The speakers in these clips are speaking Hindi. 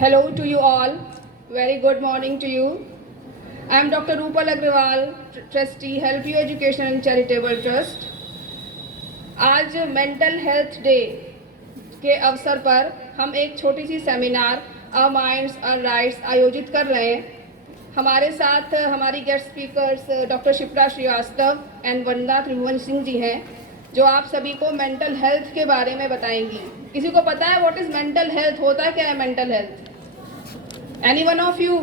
Hello to you all. Very good morning to you. I am Dr. Rupal Agrawal, Trustee, Help You Education and Charitable Trust. आज मेंटल हेल्थ डे के अवसर पर हम एक छोटी सी सेमिनार आवर माइंड्स और राइट्स आयोजित कर रहे हैं। हमारे साथ हमारी guest speakers doctor Shipra Srivastava and Vandana Tribhuvan Singh ji हैं, जो आप सभी को मेंटल हेल्थ के बारे में बताएंगी। किसी को पता है व्हाट इज मेंटल हेल्थ? होता है क्या है mental health? Any one of you?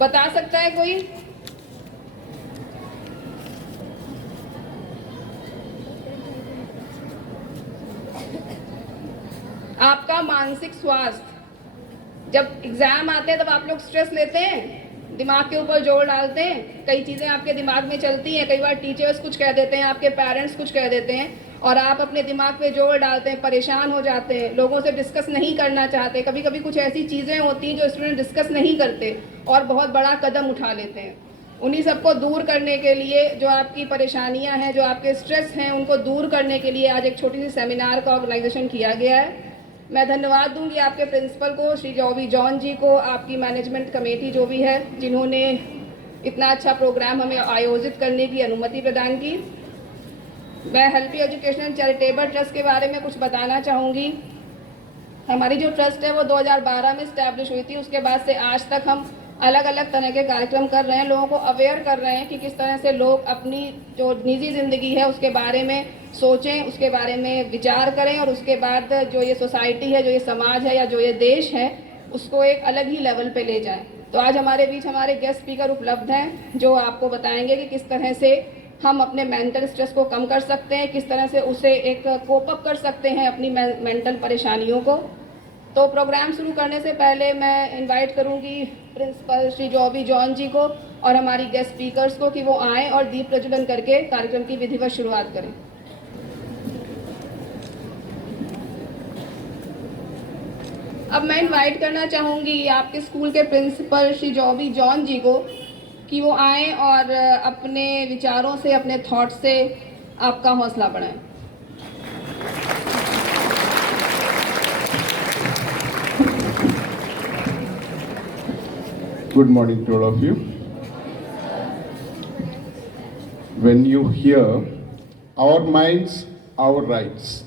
बता सकता है कोई? आपका मानसिक स्वास्थ्य, जब एग्जाम आते हैं तब आप लोग स्ट्रेस लेते हैं, दिमाग के ऊपर जोर डालते हैं, कई चीज़ें आपके दिमाग में चलती हैं। कई बार टीचर्स कुछ कह देते हैं, आपके पेरेंट्स कुछ कह देते हैं और आप अपने दिमाग पे जोर डालते हैं, परेशान हो जाते हैं, लोगों से डिस्कस नहीं करना चाहते। कभी कभी कुछ ऐसी चीज़ें होती हैं जो स्टूडेंट डिस्कस नहीं करते और बहुत बड़ा कदम उठा लेते हैं। उन्हीं सबको दूर करने के लिए, जो आपकी परेशानियां हैं, जो आपके स्ट्रेस हैं, उनको दूर करने के लिए आज एक छोटी सी सेमिनार का ऑर्गेनाइजेशन किया गया है। मैं धन्यवाद दूंगी आपके प्रिंसिपल को, श्री जॉबी जॉन जी को, आपकी मैनेजमेंट कमेटी जो भी है, जिन्होंने इतना अच्छा प्रोग्राम हमें आयोजित करने की अनुमति प्रदान की। मैं help you education and Charitable trust के बारे में कुछ बताना चाहूँगी। हमारी जो ट्रस्ट है वो 2012 में इस्टेब्लिश हुई थी। उसके बाद से आज तक हम अलग अलग तरह के कार्यक्रम कर रहे हैं, लोगों को अवेयर कर रहे हैं कि किस तरह से लोग अपनी जो निजी ज़िंदगी है उसके बारे में सोचें, उसके बारे में विचार करें और उसके बाद जो ये सोसाइटी है, जो ये समाज है या जो ये देश है, उसको एक अलग ही लेवल पे ले जाएं। तो आज हमारे बीच हमारे गेस्ट स्पीकर उपलब्ध हैं, जो आपको बताएंगे कि किस तरह से हम अपने मेंटल स्ट्रेस को कम कर सकते हैं, किस तरह से उसे एक कोप अप कर सकते हैं अपनी मेंटल परेशानियों को। तो प्रोग्राम शुरू करने से पहले मैं इनवाइट करूंगी प्रिंसिपल श्री जॉबी जॉन जी को और हमारी गेस्ट स्पीकर्स को कि वो आएँ और दीप प्रज्वलन करके कार्यक्रम की विधिवत शुरुआत करें। अब मैं इनवाइट करना चाहूँगी आपके स्कूल के प्रिंसिपल श्री जॉबी जॉन जी को कि वो आएँ और अपने विचारों से, अपने थॉट से आपका हौसला बढ़ाएं। Good morning to all of you. When you hear our minds, our rights.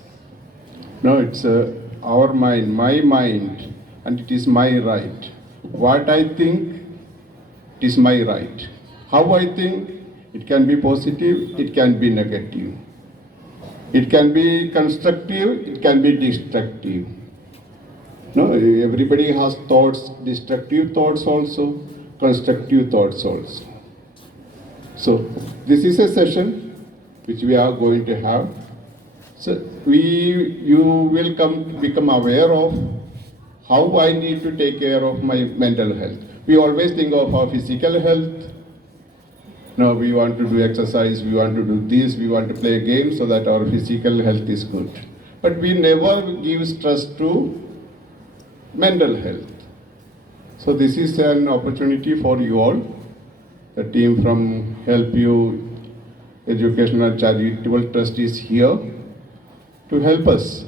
No, it's our mind, my mind, and it is my right. What I think, it is my right. How I think, it can be positive, it can be negative. It can be constructive, it can be destructive. No, everybody has thoughts, destructive thoughts also, constructive thoughts also. So this is a session which we are going to have. So you will become aware of how I need to take care of my mental health. We always think of our physical health. No, we want to do exercise, we want to do this, we want to play games so that our physical health is good. But we never give stress to mental health. So this is an opportunity for you all. The team from Help You Educational Charitable Trust is here to help us.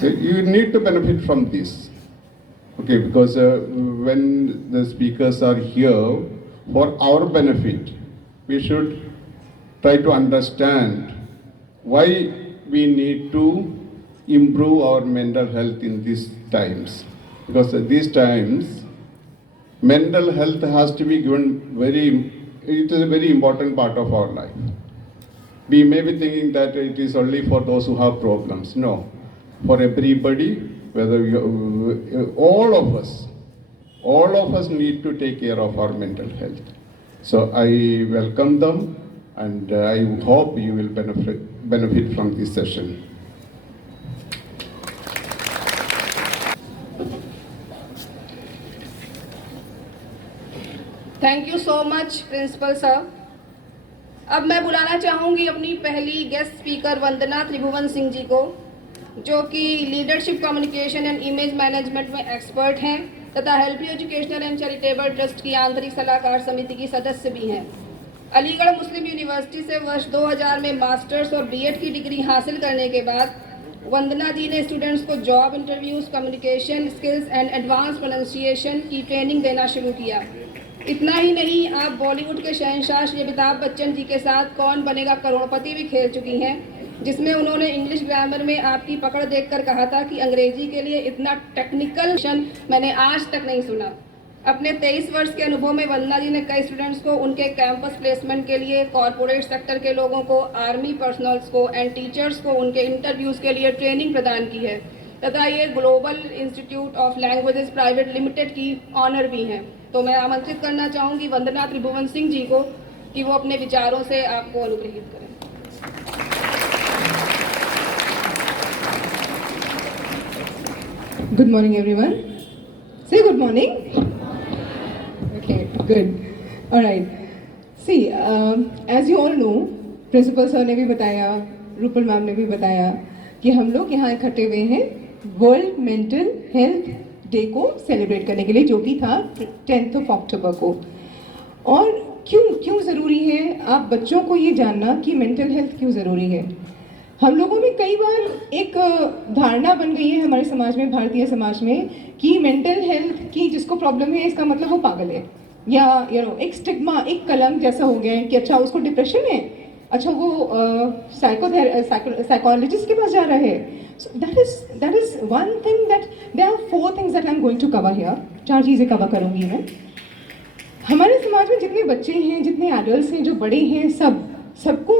You need to benefit from this. Okay, because when the speakers are here for our benefit, we should try to understand why we need to improve our mental health in these times. Because at these times, mental health has to be given it is a very important part of our life. We may be thinking that it is only for those who have problems. No, for everybody, whether all of us need to take care of our mental health. So I welcome them and I hope you will benefit from this session. थैंक यू सो मच प्रिंसिपल सर। अब मैं बुलाना चाहूँगी अपनी पहली गेस्ट स्पीकर वंदना त्रिभुवन सिंह जी को, जो कि leadership communication and image management में एक्सपर्ट हैं तथा Help You Educational and Charitable Trust की आंतरिक सलाहकार समिति की सदस्य भी हैं। अलीगढ़ मुस्लिम यूनिवर्सिटी से वर्ष 2000 में मास्टर्स और बीएड की डिग्री हासिल करने के बाद वंदना जी ने स्टूडेंट्स को job interviews, communication skills and advance pronunciation की ट्रेनिंग देना शुरू किया। इतना ही नहीं, आप बॉलीवुड के शहंशाह श्री अमिताभ बच्चन जी के साथ कौन बनेगा करोड़पति भी खेल चुकी हैं, जिसमें उन्होंने इंग्लिश ग्रामर में आपकी पकड़ देखकर कहा था कि अंग्रेजी के लिए इतना टेक्निकल मैंने आज तक नहीं सुना। अपने 23 वर्ष के अनुभव में वंदना जी ने कई स्टूडेंट्स को उनके कैंपस प्लेसमेंट के लिए, कॉरपोरेट सेक्टर के लोगों को, आर्मी पर्सनल्स को एंड टीचर्स को उनके इंटरव्यूज़ के लिए ट्रेनिंग प्रदान की है तथा ये global institute of languages private limited की ऑनर भी हैं। तो मैं आमंत्रित करना चाहूँगी वंदना त्रिभुवन सिंह जी को कि वो अपने विचारों से आपको अनुग्रहित करें। Good morning, everyone. Say good morning. Okay, good. All right. See, as you all know, principal sir ने भी बताया, रूपल मैम ने भी बताया कि हम लोग यहाँ इकट्ठे हुए हैं वर्ल्ड मेंटल हेल्थ डे को सेलिब्रेट करने के लिए, जो कि था 10 अक्टूबर को। और क्यों ज़रूरी है आप बच्चों को ये जानना कि मेंटल हेल्थ क्यों ज़रूरी है। हम लोगों में कई बार एक धारणा बन गई है हमारे समाज में, भारतीय समाज में, कि मेंटल हेल्थ की जिसको प्रॉब्लम है इसका मतलब वो पागल है, या एक स्टिग्मा, एक कलंक जैसा हो गया है कि अच्छा उसको डिप्रेशन है, अच्छा वो साइकोलॉजिस्ट के पास जा रहा है। So that is one thing that there are 4 things that I'm going to cover here. 4 चीज़ें कवर करूँगी मैं। हमारे समाज में जितने बच्चे हैं, जितने एडल्ट्स हैं, जो बड़े हैं, सबको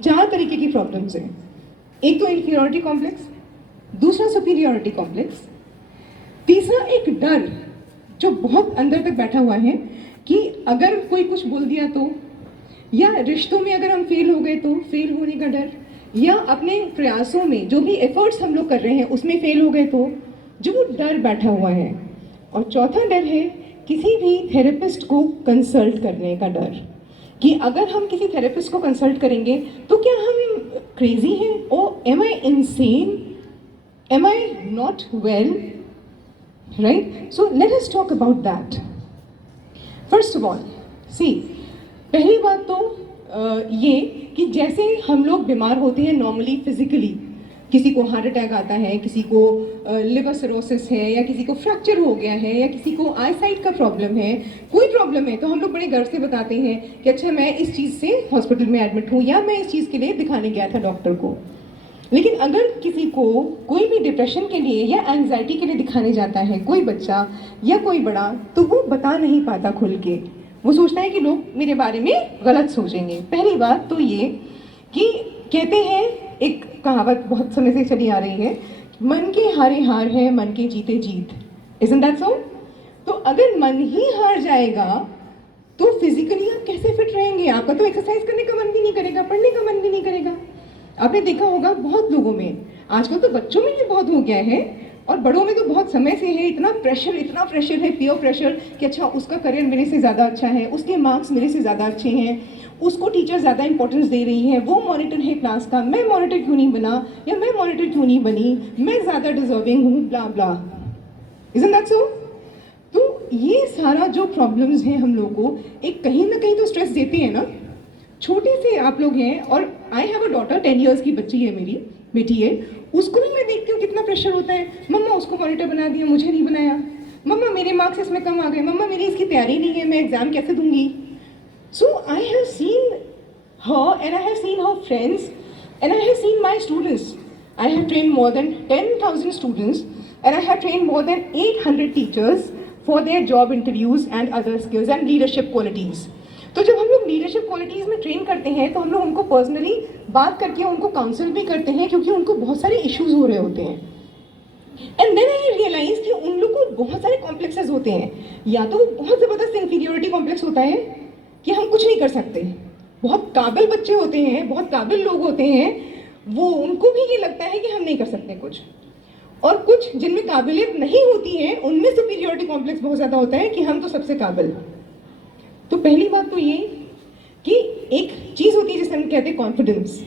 4 तरीके की प्रॉब्लम्स हैं। एक तो इन्फीरियरिटी कॉम्प्लेक्स, दूसरा सुपीरियरिटी कॉम्प्लेक्स, तीसरा एक डर जो बहुत अंदर तक बैठा हुआ है कि अगर कोई कुछ बोल दिया तो, या रिश्तों में अगर हम फेल हो गए तो फेल होने का डर, या अपने प्रयासों में जो भी एफर्ट्स हम लोग कर रहे हैं उसमें फेल हो गए तो जो वो डर बैठा हुआ है। और चौथा डर है किसी भी थेरेपिस्ट को कंसल्ट करने का डर, कि अगर हम किसी थेरेपिस्ट को कंसल्ट करेंगे तो क्या हम क्रेजी हैं, oh am I insane, am I not well, right. So let us talk about that. First of all, see, पहली बात तो ये कि जैसे हम लोग बीमार होते हैं नॉर्मली फिजिकली, किसी को हार्ट अटैक आता है, किसी को लिवर सिरोसिस है, या किसी को फ्रैक्चर हो गया है, या किसी को आई साइट का प्रॉब्लम है, कोई प्रॉब्लम है, तो हम लोग बड़े गर्व से बताते हैं कि अच्छा मैं इस चीज़ से हॉस्पिटल में एडमिट हूँ, या मैं इस चीज़ के लिए दिखाने गया था डॉक्टर को। लेकिन अगर किसी को कोई भी डिप्रेशन के लिए या एंग्जाइटी के लिए दिखाने जाता है कोई बच्चा या कोई बड़ा, तो वो बता नहीं पाता खुल के, वो सोचता है कि लोग मेरे बारे में गलत सोचेंगे। पहली बात तो ये कि कहते हैं, एक कहावत बहुत समय से चली आ रही है, मन के हारे हार है, मन के जीते जीत। Isn't that so? तो अगर मन ही हार जाएगा तो फिजिकली आप कैसे फिट रहेंगे? आपका तो एक्सरसाइज करने का मन भी नहीं करेगा, पढ़ने का मन भी नहीं करेगा। आपने देखा होगा बहुत लोगों में, आजकल तो बच्चों में भी बहुत हो गया है और बड़ों में तो बहुत समय से है, इतना प्रेशर है, पीयर प्रेशर, कि अच्छा उसका करियर मेरे से ज़्यादा अच्छा है, उसके मार्क्स मेरे से ज़्यादा अच्छे हैं, उसको टीचर ज़्यादा इंपॉर्टेंस दे रही है, वो मॉनिटर है क्लास का, मैं मॉनिटर क्यों नहीं बना, या मैं मॉनिटर क्यों नहीं बनी, मैं ज़्यादा डिजर्विंग हूँ, ब्ला ब्ला। Isn't that so? तो ये सारा जो प्रॉब्लम्स हैं हम लोगों को एक कहीं ना कहीं तो स्ट्रेस देते हैं ना। छोटे से आप लोग हैं, और I have a daughter, 10 years की बच्ची है, मेरी बेटी है, उसको भी मैं देखती हूँ कितना प्रेशर होता है। मम्मा उसको मॉनिटर बना दिया, मुझे नहीं बनाया, मम्मा मेरे मार्क्स इसमें कम आ गए, मम्मा मेरी इसकी तैयारी नहीं है, मैं एग्जाम कैसे दूंगी। So I have seen her and I have seen her friends and I have seen my students. I have train more than 10,000 students and I have train more than 800 teachers for their job interviews and other skills and leadership qualities. तो जब हम लोग लीडरशिप क्वालिटीज़ में ट्रेन करते हैं तो हम लोग उनको पर्सनली बात करके उनको काउंसिल भी करते हैं, क्योंकि उनको बहुत सारे इश्यूज हो रहे होते हैं। एंड देन आई रियलाइज कि उन लोग को बहुत सारे कॉम्प्लेक्सेस होते हैं। या तो बहुत ज़बरदस्त इंफीरियोरिटी कॉम्प्लेक्स होता है कि हम कुछ नहीं कर सकते, बहुत काबिल बच्चे होते हैं, बहुत काबिल लोग होते हैं, वो उनको भी ये लगता है कि हम नहीं कर सकते कुछ। और कुछ जिनमें काबिलियत नहीं होती है उनमें सुपीरियोरिटी कॉम्प्लेक्स बहुत ज़्यादा होता है कि हम तो सबसे काबिल। तो पहली बात तो ये कि एक चीज़ होती है जिसे हम कहते हैं कॉन्फिडेंस।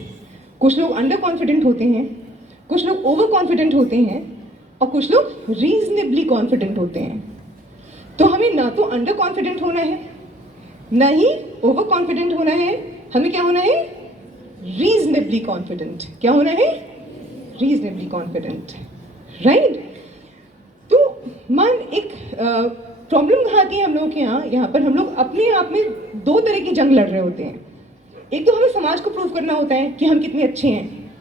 कुछ लोग अंडर कॉन्फिडेंट होते हैं, कुछ लोग ओवर कॉन्फिडेंट होते हैं, और कुछ लोग रीजनेबली कॉन्फिडेंट होते हैं। तो हमें ना तो अंडर कॉन्फिडेंट होना है, ना ही ओवर कॉन्फिडेंट होना है, हमें क्या होना है, रीजनेबली कॉन्फिडेंट। क्या होना है, रीजनेबली कॉन्फिडेंट, राइट। तो मान एक प्रॉब्लम कहाँ आती है हम लोगों के यहाँ पर हम लोग अपने आप में दो तरह की जंग लड़ रहे होते हैं। एक तो हमें समाज को प्रूव करना होता है कि हम कितने अच्छे हैं,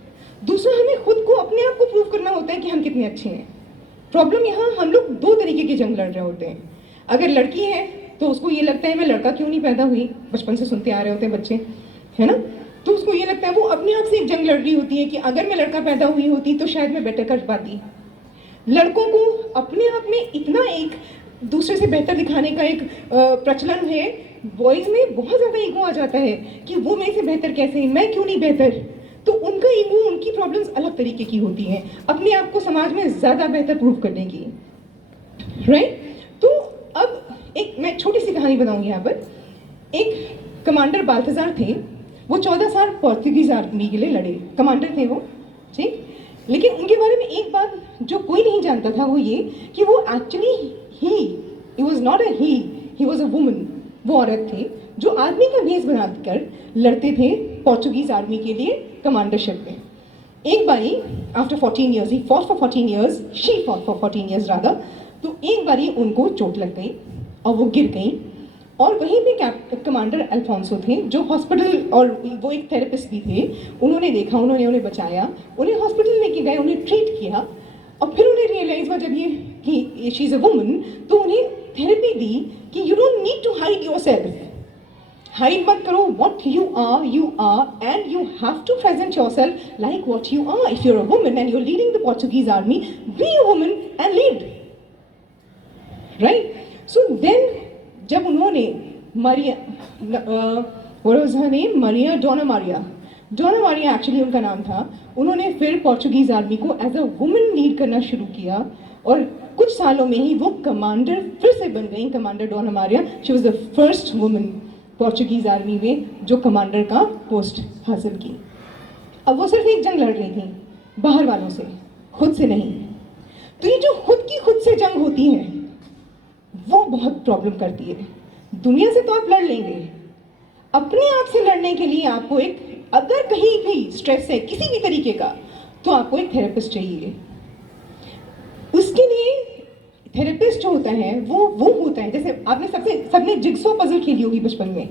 दूसरा हमें खुद को अपने आप को प्रूव करना होता है कि हम कितने अच्छे हैं। प्रॉब्लम यहाँ हम लोग दो तरीके की जंग लड़ रहे होते हैं। अगर लड़की है तो उसको ये लगता है मैं लड़का क्यों नहीं पैदा हुई, बचपन से सुनते आ रहे होते हैं बच्चे, है ना। तो उसको ये लगता है, वो अपने आप से एक जंग लड़ रही होती है कि अगर मैं लड़का पैदा हुई होती तो शायद मैं बेटर कर पाती। लड़कों को अपने आप में इतना एक दूसरे से बेहतर दिखाने का एक प्रचलन है, बॉयज में बहुत ज़्यादा ईगो आ जाता है कि वो मेरे से बेहतर कैसे है, मैं क्यों नहीं बेहतर। तो उनका ईगो, उनकी प्रॉब्लम्स अलग तरीके की होती हैं, अपने आप को समाज में ज़्यादा बेहतर प्रूव करने की, राइट। तो अब एक मैं छोटी सी कहानी बताऊंगी यहाँ पर। एक कमांडर बाल्थाजार थे, वो 14 साल पोर्तुगीज आर्मी के लिए लड़े, कमांडर थे वो, ठीक। लेकिन उनके बारे में एक बात जो कोई नहीं जानता था वो ये कि वो actually he was not a he was a woman. वो औरत थे जो आदमी का भेष बनाकर लड़ते थे पोर्चुगीज आर्मी के लिए कमांडरशिप में। एक बारी after 14 years, he fought for 14 years, she fought for 14 years rather, तो एक बारी उनको चोट लग गई और वो गिर गई, और वहीं पे कमांडर अल्फोंसो थे जो हॉस्पिटल, और वो एक थेरेपिस्ट भी थे, उन्होंने देखा, उन्होंने उन्हें बचाया, उन्हें हॉस्पिटल लेके गए, उन्हें ट्रीट किया, और फिर उन्हें रियलाइज हुआ जब ये कि शी इज़ अ वुमन, तो उन्हें थेरेपी दी कि you don't need to hide yourself, hide मत करो, what you are and you have to present yourself like what you are. If you are a woman and you are leading the Portuguese army, be a woman and lead, right. So then जब उन्होंने Maria, what was her name, Maria Dona Maria actually उनका नाम था, उन्होंने फिर पोर्चुगीज आर्मी को एज अ वुमन लीड करना शुरू किया, और कुछ सालों में ही वो कमांडर फिर से बन गई, commander Dona Maria. She was the first woman Portuguese army में जो कमांडर का पोस्ट हासिल की। अब वो सिर्फ एक जंग लड़ रही थी बाहर वालों से, खुद से नहीं। तो ये जो खुद से जंग होती है वो बहुत प्रॉब्लम करती है। दुनिया से तो आप लड़ लेंगे, अपने आप से लड़ने के लिए आपको एक, अगर कहीं भी स्ट्रेस है किसी भी तरीके का, तो आपको एक थेरेपिस्ट चाहिए। उसके लिए थेरेपिस्ट जो होता है वो होता है, जैसे आपने सबने जिग्सॉ पजल खेली होगी बचपन में।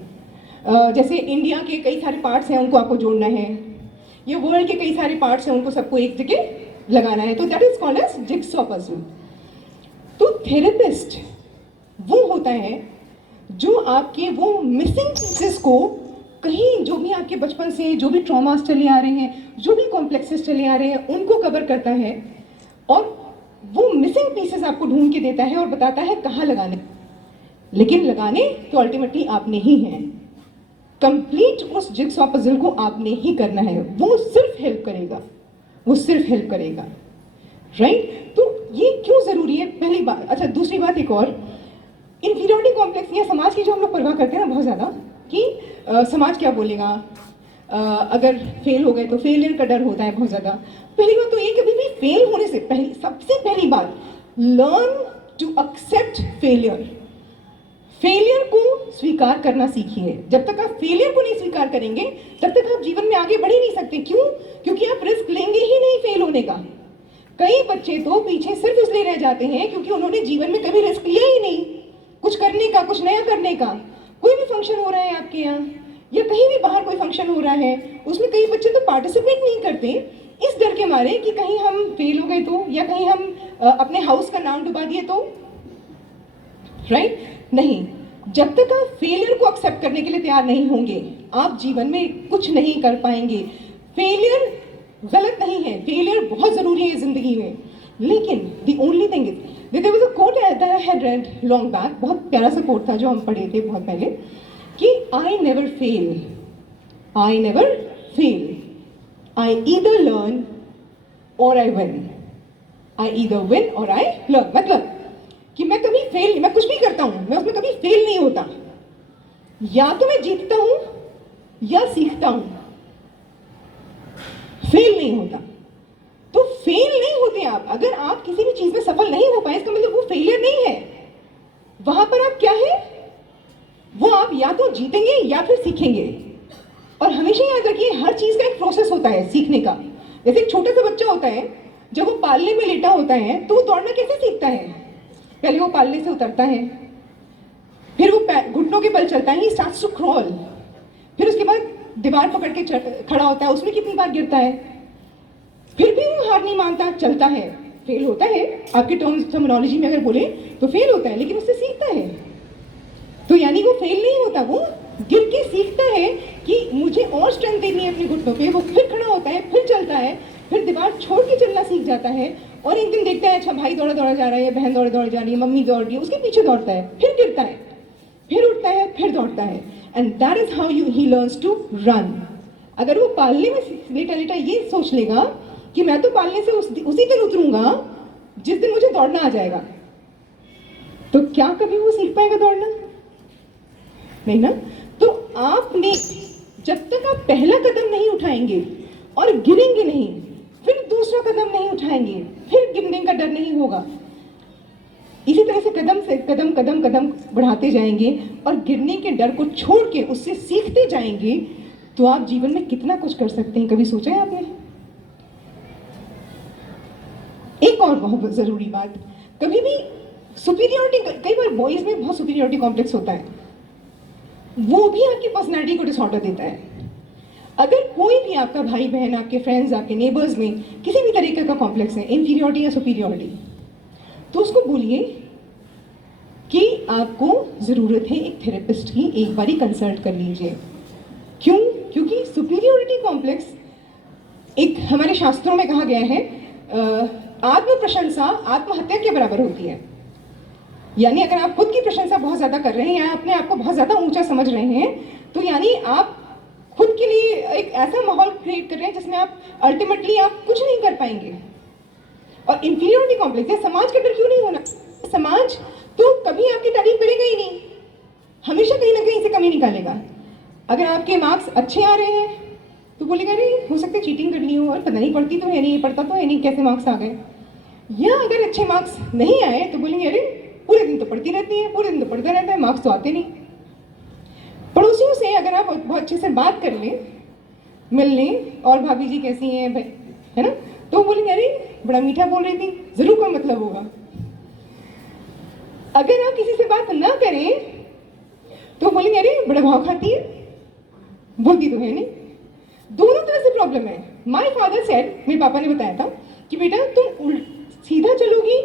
जैसे इंडिया के कई सारे पार्ट्स हैं, उनको आपको जोड़ना है, ये वर्ल्ड के कई सारे पार्ट्स हैं, उनको सबको एक जगह लगाना है, तो that is called as jigsaw puzzle. तो थेरेपिस्ट वो होता है जो आपके वो मिसिंग पीसेस को, कहीं जो भी आपके बचपन से जो भी ट्रॉमास चले आ रहे हैं, जो भी कॉम्प्लेक्सेस चले आ रहे हैं, उनको कवर करता है, और वो मिसिंग पीसेस आपको ढूंढ के देता है और बताता है कहाँ लगाने। लेकिन लगाने तो अल्टीमेटली आपने ही है, कंप्लीट उस जिग्सॉ पजल को आपने ही करना है, वो सिर्फ हेल्प करेगा, राइट। तो ये क्यों जरूरी है, पहली बात। अच्छा, दूसरी बात एक और, इंफीरियरिटी कॉम्प्लेक्स या समाज की जो हम लोग परवाह करते हैं ना बहुत ज़्यादा, कि समाज क्या बोलेगा, अगर फेल हो गए तो फेलियर का डर होता है बहुत ज़्यादा। पहली बात तो ये, कभी भी फेल होने से पहले सबसे पहली बात, learn to accept failure. Failure को स्वीकार करना सीखिए। जब तक आप फेलियर को नहीं स्वीकार करेंगे तब तक आप जीवन में आगे बढ़ ही नहीं सकते। क्यों? क्योंकि आप रिस्क लेंगे ही नहीं फेल होने का। कई बच्चे तो पीछे सिर्फ इसलिए रह जाते हैं क्योंकि उन्होंने जीवन में कभी रिस्क लिया ही नहीं, कुछ करने का, कुछ नया करने का। कोई भी फंक्शन हो रहा है आपके यहाँ या कहीं भी बाहर कोई फंक्शन हो रहा है, उसमें कई बच्चे तो पार्टिसिपेट नहीं करते इस डर के मारे कि कहीं हम फेल हो गए तो, या कहीं हम अपने हाउस का नाम डुबा दिए तो, राइट? नहीं, जब तक आप फेलियर को एक्सेप्ट करने के लिए तैयार नहीं होंगे आप जीवन में कुछ नहीं कर पाएंगे। फेलियर गलत नहीं है, फेलियर बहुत जरूरी है जिंदगी में, लेकिन the only thing is, there was a quote that I had read long back, बहुत प्यारा सा कोट था जो हम पढ़े थे बहुत पहले, कि I never fail, I never fail, I either learn or I win, I either win or I learn. मतलब कि मैं कभी फेल, मैं कुछ भी करता हूं मैं उसमें कभी फेल नहीं होता, या तो मैं जीतता हूं या सीखता हूं, फेल नहीं होता। तो फेल नहीं होते आप। अगर आप किसी भी चीज में सफल नहीं हो पाए इसका मतलब वो फेलियर नहीं है, वहां पर आप क्या है, वो आप आप या तो जीतेंगे या फिर सीखेंगे। और हमेशा याद रखिए हर चीज़ का एक प्रोसेस होता है सीखने का। जैसे एक छोटा सा बच्चा होता है, जब वो पालने में लेटा होता है तो वो दौड़ना कैसे सीखता है? पहले वो पालने से उतरता है, फिर वो घुटनों के बल चलता है, ही स्टार्ट्स टू क्रॉल। फिर उसके बाद दीवार पकड़ के खड़ा होता है, उसमें कितनी बार गिरता है, फिर भी वो हार नहीं मानता, चलता है, फेल होता है, आपके टर्मिनोलॉजी में अगर बोले तो फेल होता है, लेकिन उससे सीखता है। तो यानी वो फेल नहीं होता, वो गिर के सीखता है कि मुझे और स्ट्रेंथ देनी है अपने घुटनों पे। वो फिर खड़ा होता है, फिर चलता है, फिर दीवार छोड़ के चलना सीख जाता है। और एक दिन देखता है अच्छा भाई दौड़ा दौड़ा जा रहा है, बहन दौड़े दौड़े जा रही है, मम्मी दौड़ रही है, उसके पीछे दौड़ता है, फिर गिरता है, फिर उठता है, फिर दौड़ता है। And that is how he learns to run. अगर वो पालने में लेटा लेटा ये सोच लेगा कि मैं तो पालने से उसी दिन उतरूंगा जिस दिन मुझे दौड़ना आ जाएगा, तो क्या कभी वो सीख पाएगा दौड़ना? नहीं ना। तो आपने जब तक आप पहला कदम नहीं उठाएंगे और गिरेंगे नहीं, फिर दूसरा कदम नहीं उठाएंगे, फिर गिरने का डर नहीं होगा, इसी तरह से कदम कदम कदम बढ़ाते जाएंगे और गिरने के डर को छोड़ के उससे सीखते जाएंगे, तो आप जीवन में कितना कुछ कर सकते हैं। कभी सोचा है आपने? एक और बहुत जरूरी बात, कभी भी सुपीरियरिटी, कई बार बॉयज में बहुत सुपीरियरिटी कॉम्प्लेक्स होता है, वो भी आपकी पर्सनैलिटी को डिसऑर्डर देता है। अगर कोई भी आपका भाई बहन, आपके फ्रेंड्स, आपके नेबर्स में किसी भी तरीके का कॉम्प्लेक्स है, इंफीरियरिटी या सुपीरियरिटी, तो उसको बोलिए कि आपको ज़रूरत है एक थेरेपिस्ट की, एक बारी कंसल्ट कर लीजिए। क्यों? क्योंकि सुपीरियरिटी कॉम्प्लेक्स, एक हमारे शास्त्रों में कहा गया है, आत्म प्रशंसा आत्महत्या के बराबर होती है। यानी अगर आप खुद की प्रशंसा बहुत ज़्यादा कर रहे हैं या अपने आप को बहुत ज़्यादा ऊंचा समझ रहे हैं, तो यानी आप खुद के लिए एक ऐसा माहौल क्रिएट कर रहे हैं जिसमें आप अल्टीमेटली आप कुछ नहीं कर पाएंगे। और इंफीरियरिटी कॉम्प्लेक्स, या समाज का डर क्यों नहीं होना? समाज तो कभी आपकी तारीफ करेगा ही नहीं, हमेशा कहीं ना कहीं से कमी निकालेगा। अगर आपके मार्क्स अच्छे आ रहे हैं तो बोलेगा अरे हो सकता है चीटिंग करनी हो, और पता नहीं पढ़ती तो है नहीं, पढ़ता तो है नहीं, कैसे मार्क्स आ गए। या अगर अच्छे मार्क्स नहीं आए तो बोलेंगे अरे पूरे दिन तो पढ़ती रहती है, पूरे दिन तो पढ़ता रहता है, मार्क्स तो आते नहीं। पड़ोसियों से अगर आप बहुत अच्छे से बात कर लें, मिल लें, और भाभी जी कैसी हैं, है ना, तो बोलेंगे अरे बड़ा मीठा बोल रही थी, जरूर कोई मतलब होगा। अगर आप किसी से बात ना करें तो बोलेंगे अरे बड़ा भाव खाती है, बोलती तो है नहीं। दोनों तरह से प्रॉब्लम है। माय फादर सेड, मेरे पापा ने बताया था कि बेटा तुम सीधा चलोगी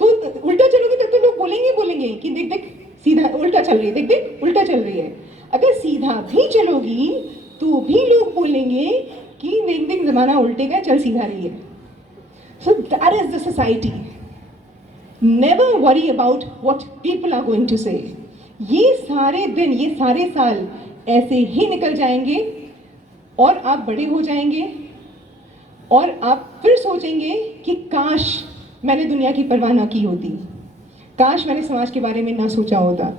तो उल्टा चलोगी तब तो लोग बोलेंगे कि देख देख सीधा उल्टा चल रही है, देख देख उल्टा चल रही है। अगर सीधा भी चलोगी तो भी लोग बोलेंगे कि देख देख जमाना उल्टे का, चल सीधा रही है। So that is the society. Never worry about what people are going to say. ये सारे दिन, ये सारे साल ऐसे ही निकल जाएंगे और आप बड़े हो जाएंगे और आप फिर सोचेंगे कि काश मैंने दुनिया की परवाह ना की होती, काश मैंने समाज के बारे में ना सोचा होता।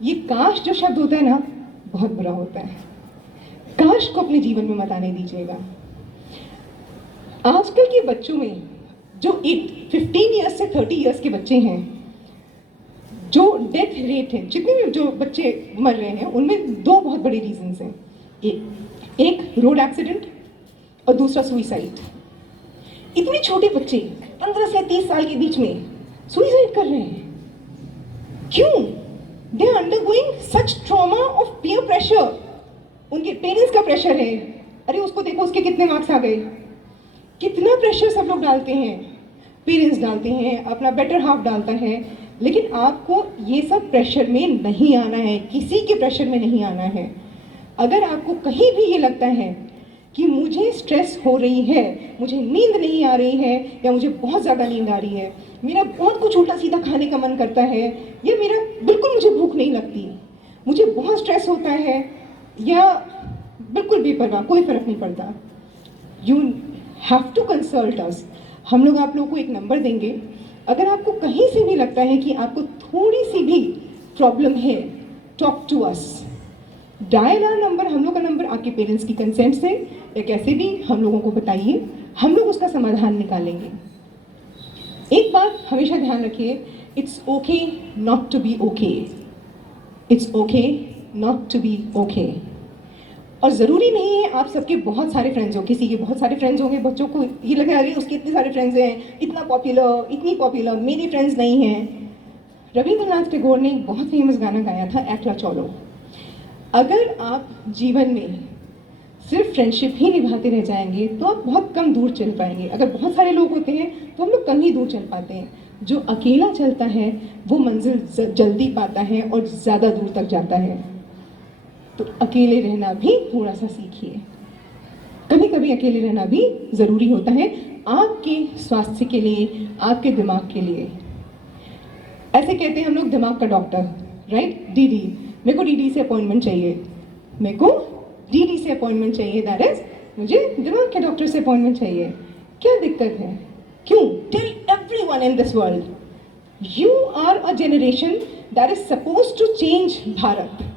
ये काश जो शब्द होता है ना, बहुत बुरा होता है। काश को अपने जीवन में मत आने दीजिएगा। आजकल के बच्चों में जो 15 ईयर्स से 30 ईयर्स के बच्चे हैं, जो डेथ रेट है, जितने भी जो बच्चे मर रहे हैं, उनमें दो बहुत बड़े रीजंस हैं। एक रोड एक्सीडेंट और दूसरा सुइसाइड। इतने छोटे बच्चे 15 से 30 साल के बीच में सुइसाइड कर रहे हैं। क्यों? They are undergoing such trauma of peer pressure. उनके पेरेंट्स का प्रेशर है, अरे उसको देखो उसके कितने मार्क्स आ गए। कितना प्रेशर सब लोग डालते हैं, पेरेंट्स डालते हैं, अपना बेटर हाफ डालता है। लेकिन आपको ये सब प्रेशर में नहीं आना है, किसी के प्रेशर में नहीं आना है। अगर आपको कहीं भी ये लगता है कि मुझे स्ट्रेस हो रही है, मुझे नींद नहीं आ रही है, या मुझे बहुत ज़्यादा नींद आ रही है, मेरा बहुत कुछ उल्टा सीधा खाने का मन करता है, या मेरा बिल्कुल मुझे भूख नहीं लगती, मुझे बहुत स्ट्रेस होता है, या बिल्कुल बेपरवाह, कोई फ़र्क नहीं पड़ता, यू हैव टू कंसल्ट अस। हम लोग आप लोगों को एक नंबर देंगे। अगर आपको कहीं से भी लगता है कि आपको थोड़ी सी भी प्रॉब्लम है, talk to us. Dial our number, हम लोग का नंबर, आपके पेरेंट्स की कंसेंट से या कैसे भी हम लोगों को बताइए, हम लोग उसका समाधान निकालेंगे। एक बात हमेशा ध्यान रखिए, it's okay not to be okay, it's okay not to be okay. और ज़रूरी नहीं है आप सबके बहुत सारे फ्रेंड्स हो, किसी के बहुत सारे फ्रेंड्स होंगे, बच्चों को ये लगे अरे उसके इतने सारे फ्रेंड्स हैं, इतना पॉपुलर, इतनी पॉपुलर, मेरे फ्रेंड्स नहीं हैं। रविंद्रनाथ टैगोर ने एक बहुत फेमस गाना गाया था, एकला चलो। अगर आप जीवन में सिर्फ फ्रेंडशिप ही निभाते रह जाएंगे तो आप बहुत कम दूर चल पाएंगे। अगर बहुत सारे लोग होते हैं तो हम लोग कम ही दूर चल पाते हैं। जो अकेला चलता है वो मंजिल जल्दी पाता है और ज़्यादा दूर तक जाता है। तो अकेले रहना भी थोड़ा सा सीखिए, कभी कभी अकेले रहना भी ज़रूरी होता है आपके स्वास्थ्य के लिए, आपके दिमाग के लिए। ऐसे कहते हैं हम लोग दिमाग का डॉक्टर, राइट? डीडी, मेरे को डीडी से अपॉइंटमेंट चाहिए, मेरे को डीडी से अपॉइंटमेंट चाहिए, दैट इज मुझे दिमाग के डॉक्टर से अपॉइंटमेंट चाहिए। क्या दिक्कत है? क्यों? Tell everyone in this world, you are a generation that is suppose to change Bharat.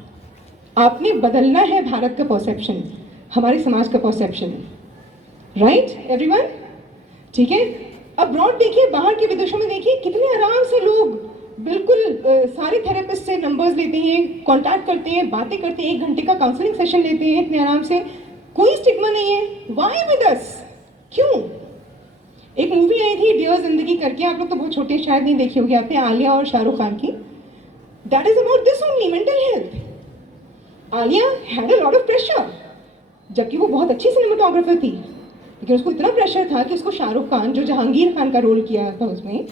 आपने बदलना है भारत का परसेप्शन, हमारे समाज का परसेप्शन, राइट एवरीवन? ठीक है, अब्रॉड देखिए, बाहर के विदेशों में देखिए कितने आराम से लोग बिल्कुल सारे थेरेपिस्ट से नंबर्स लेते हैं, कांटेक्ट करते हैं, बातें करते हैं, 1 घंटे का काउंसलिंग सेशन लेते हैं इतने आराम से, कोई स्टिग्मा नहीं है। Why with us? क्यों? एक मूवी आई थी डियर जिंदगी करके, आप लोग तो बहुत छोटे शायद नहीं देखी होगी आपने, आलिया और शाहरुख खान की। That is about this only, mental health. Alia had a lot of pressure, जबकि वो बहुत अच्छी सिनेमाटोग्राफर थी, लेकिन उसको इतना प्रेशर था कि उसको शाहरुख खान, जो जहांगीर खान का रोल किया था उसमें,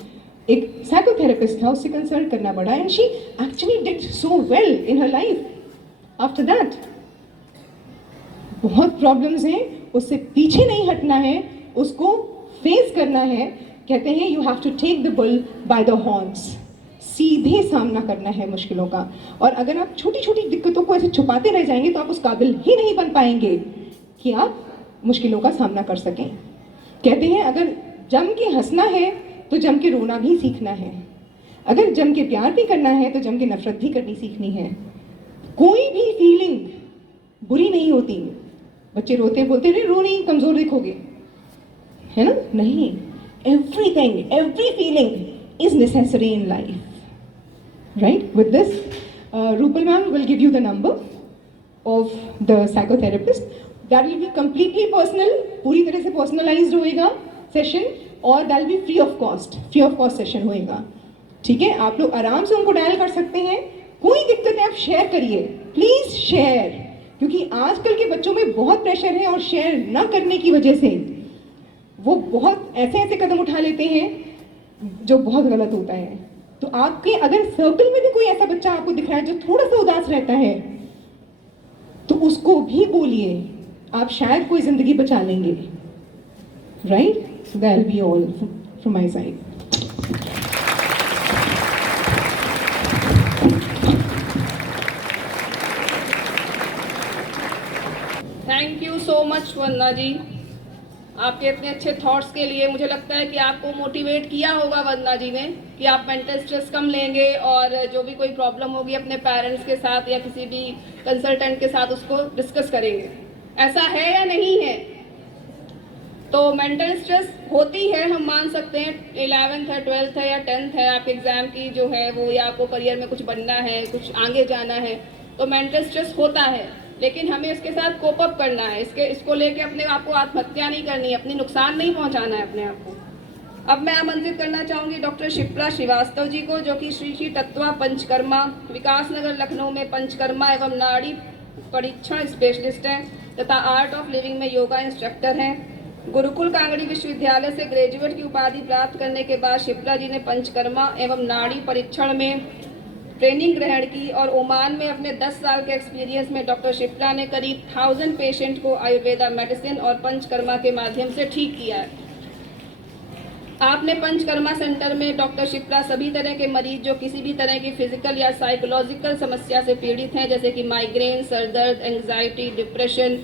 एक साइकोथेरेपिस्ट था, उससे कंसल्ट करना पड़ा। And she actually did so well in her life after that. बहुत प्रॉब्लम्स हैं, उससे पीछे नहीं हटना है, उसको फेस करना है। कहते हैं you have to take the bull by the horns, सीधे सामना करना है मुश्किलों का। और अगर आप छोटी छोटी दिक्कतों को ऐसे छुपाते रह जाएंगे तो आप उस काबिल ही नहीं बन पाएंगे कि आप मुश्किलों का सामना कर सकें। कहते हैं अगर जम के हंसना है तो जम के रोना भी सीखना है, अगर जम के प्यार भी करना है तो जम के नफरत भी करनी सीखनी है। कोई भी फीलिंग बुरी नहीं होती। बच्चे रोते बोलते रहे रो नहीं, कमजोर दिखोगे, है ना? नहीं, everything, every feeling is necessary in life, right? With this Rupal ma'am will give you the number of the psychotherapist. That will be completely personal, पूरी तरह से पर्सनलाइज्ड होएगा सेशन, और that will be free of cost session होएगा। ठीक है, आप लोग आराम से उनको डायल कर सकते हैं, कोई दिक्कत है आप शेयर करिए, प्लीज शेयर, क्योंकि आजकल के बच्चों में बहुत प्रेशर है और शेयर न करने की वजह से वो बहुत ऐसे ऐसे कदम उठा लेते हैं जो बहुत गलत होता है। तो आपके अगर सर्कल में भी कोई ऐसा बच्चा आपको दिख रहा है जो थोड़ा सा उदास रहता है, तो उसको भी बोलिए, आप शायद कोई जिंदगी बचा लेंगे, right? So that'll be all from my side. Thank you so much Vandana ji, आपके इतने अच्छे थॉट्स के लिए। मुझे लगता है कि आपको मोटिवेट किया होगा वंदना जी ने कि आप मेंटल स्ट्रेस कम लेंगे और जो भी कोई प्रॉब्लम होगी अपने पेरेंट्स के साथ या किसी भी कंसल्टेंट के साथ उसको डिस्कस करेंगे। ऐसा है या नहीं है? तो मेंटल स्ट्रेस होती है, हम मान सकते हैं। 11th है, 12th है या 10th है, आपके एग्ज़ाम की जो है वो, या आपको करियर में कुछ बनना है, कुछ आगे जाना है, तो मेंटल स्ट्रेस होता है। लेकिन हमें इसके साथ कोप अप करना है, इसको लेके अपने आप को आत्महत्या नहीं करनी है, अपनी नुकसान नहीं पहुंचाना है अपने आप को। अब मैं आमंत्रित करना चाहूँगी डॉक्टर शिप्रा श्रीवास्तव जी को, जो कि श्री श्री तत्वा पंचकर्मा, विकास नगर लखनऊ में पंचकर्मा एवं नाड़ी परीक्षण स्पेशलिस्ट हैं तथा आर्ट ऑफ लिविंग में योगा इंस्ट्रक्टर हैं। गुरुकुल कांगड़ी विश्वविद्यालय से ग्रेजुएट की उपाधि प्राप्त करने के बाद शिप्रा जी ने पंचकर्मा एवं नाड़ी परीक्षण में ट्रेनिंग ग्रहण की और ओमान में अपने 10 साल के एक्सपीरियंस में डॉक्टर शिप्रा ने करीब 1000 पेशेंट को आयुर्वेदा मेडिसिन और पंचकर्मा के माध्यम से ठीक किया है। आपने पंचकर्मा सेंटर में डॉक्टर शिप्रा सभी तरह के मरीज जो किसी भी तरह की फिजिकल या साइकोलॉजिकल समस्या से पीड़ित हैं, जैसे कि माइग्रेन, सरदर्द, anxiety, depression,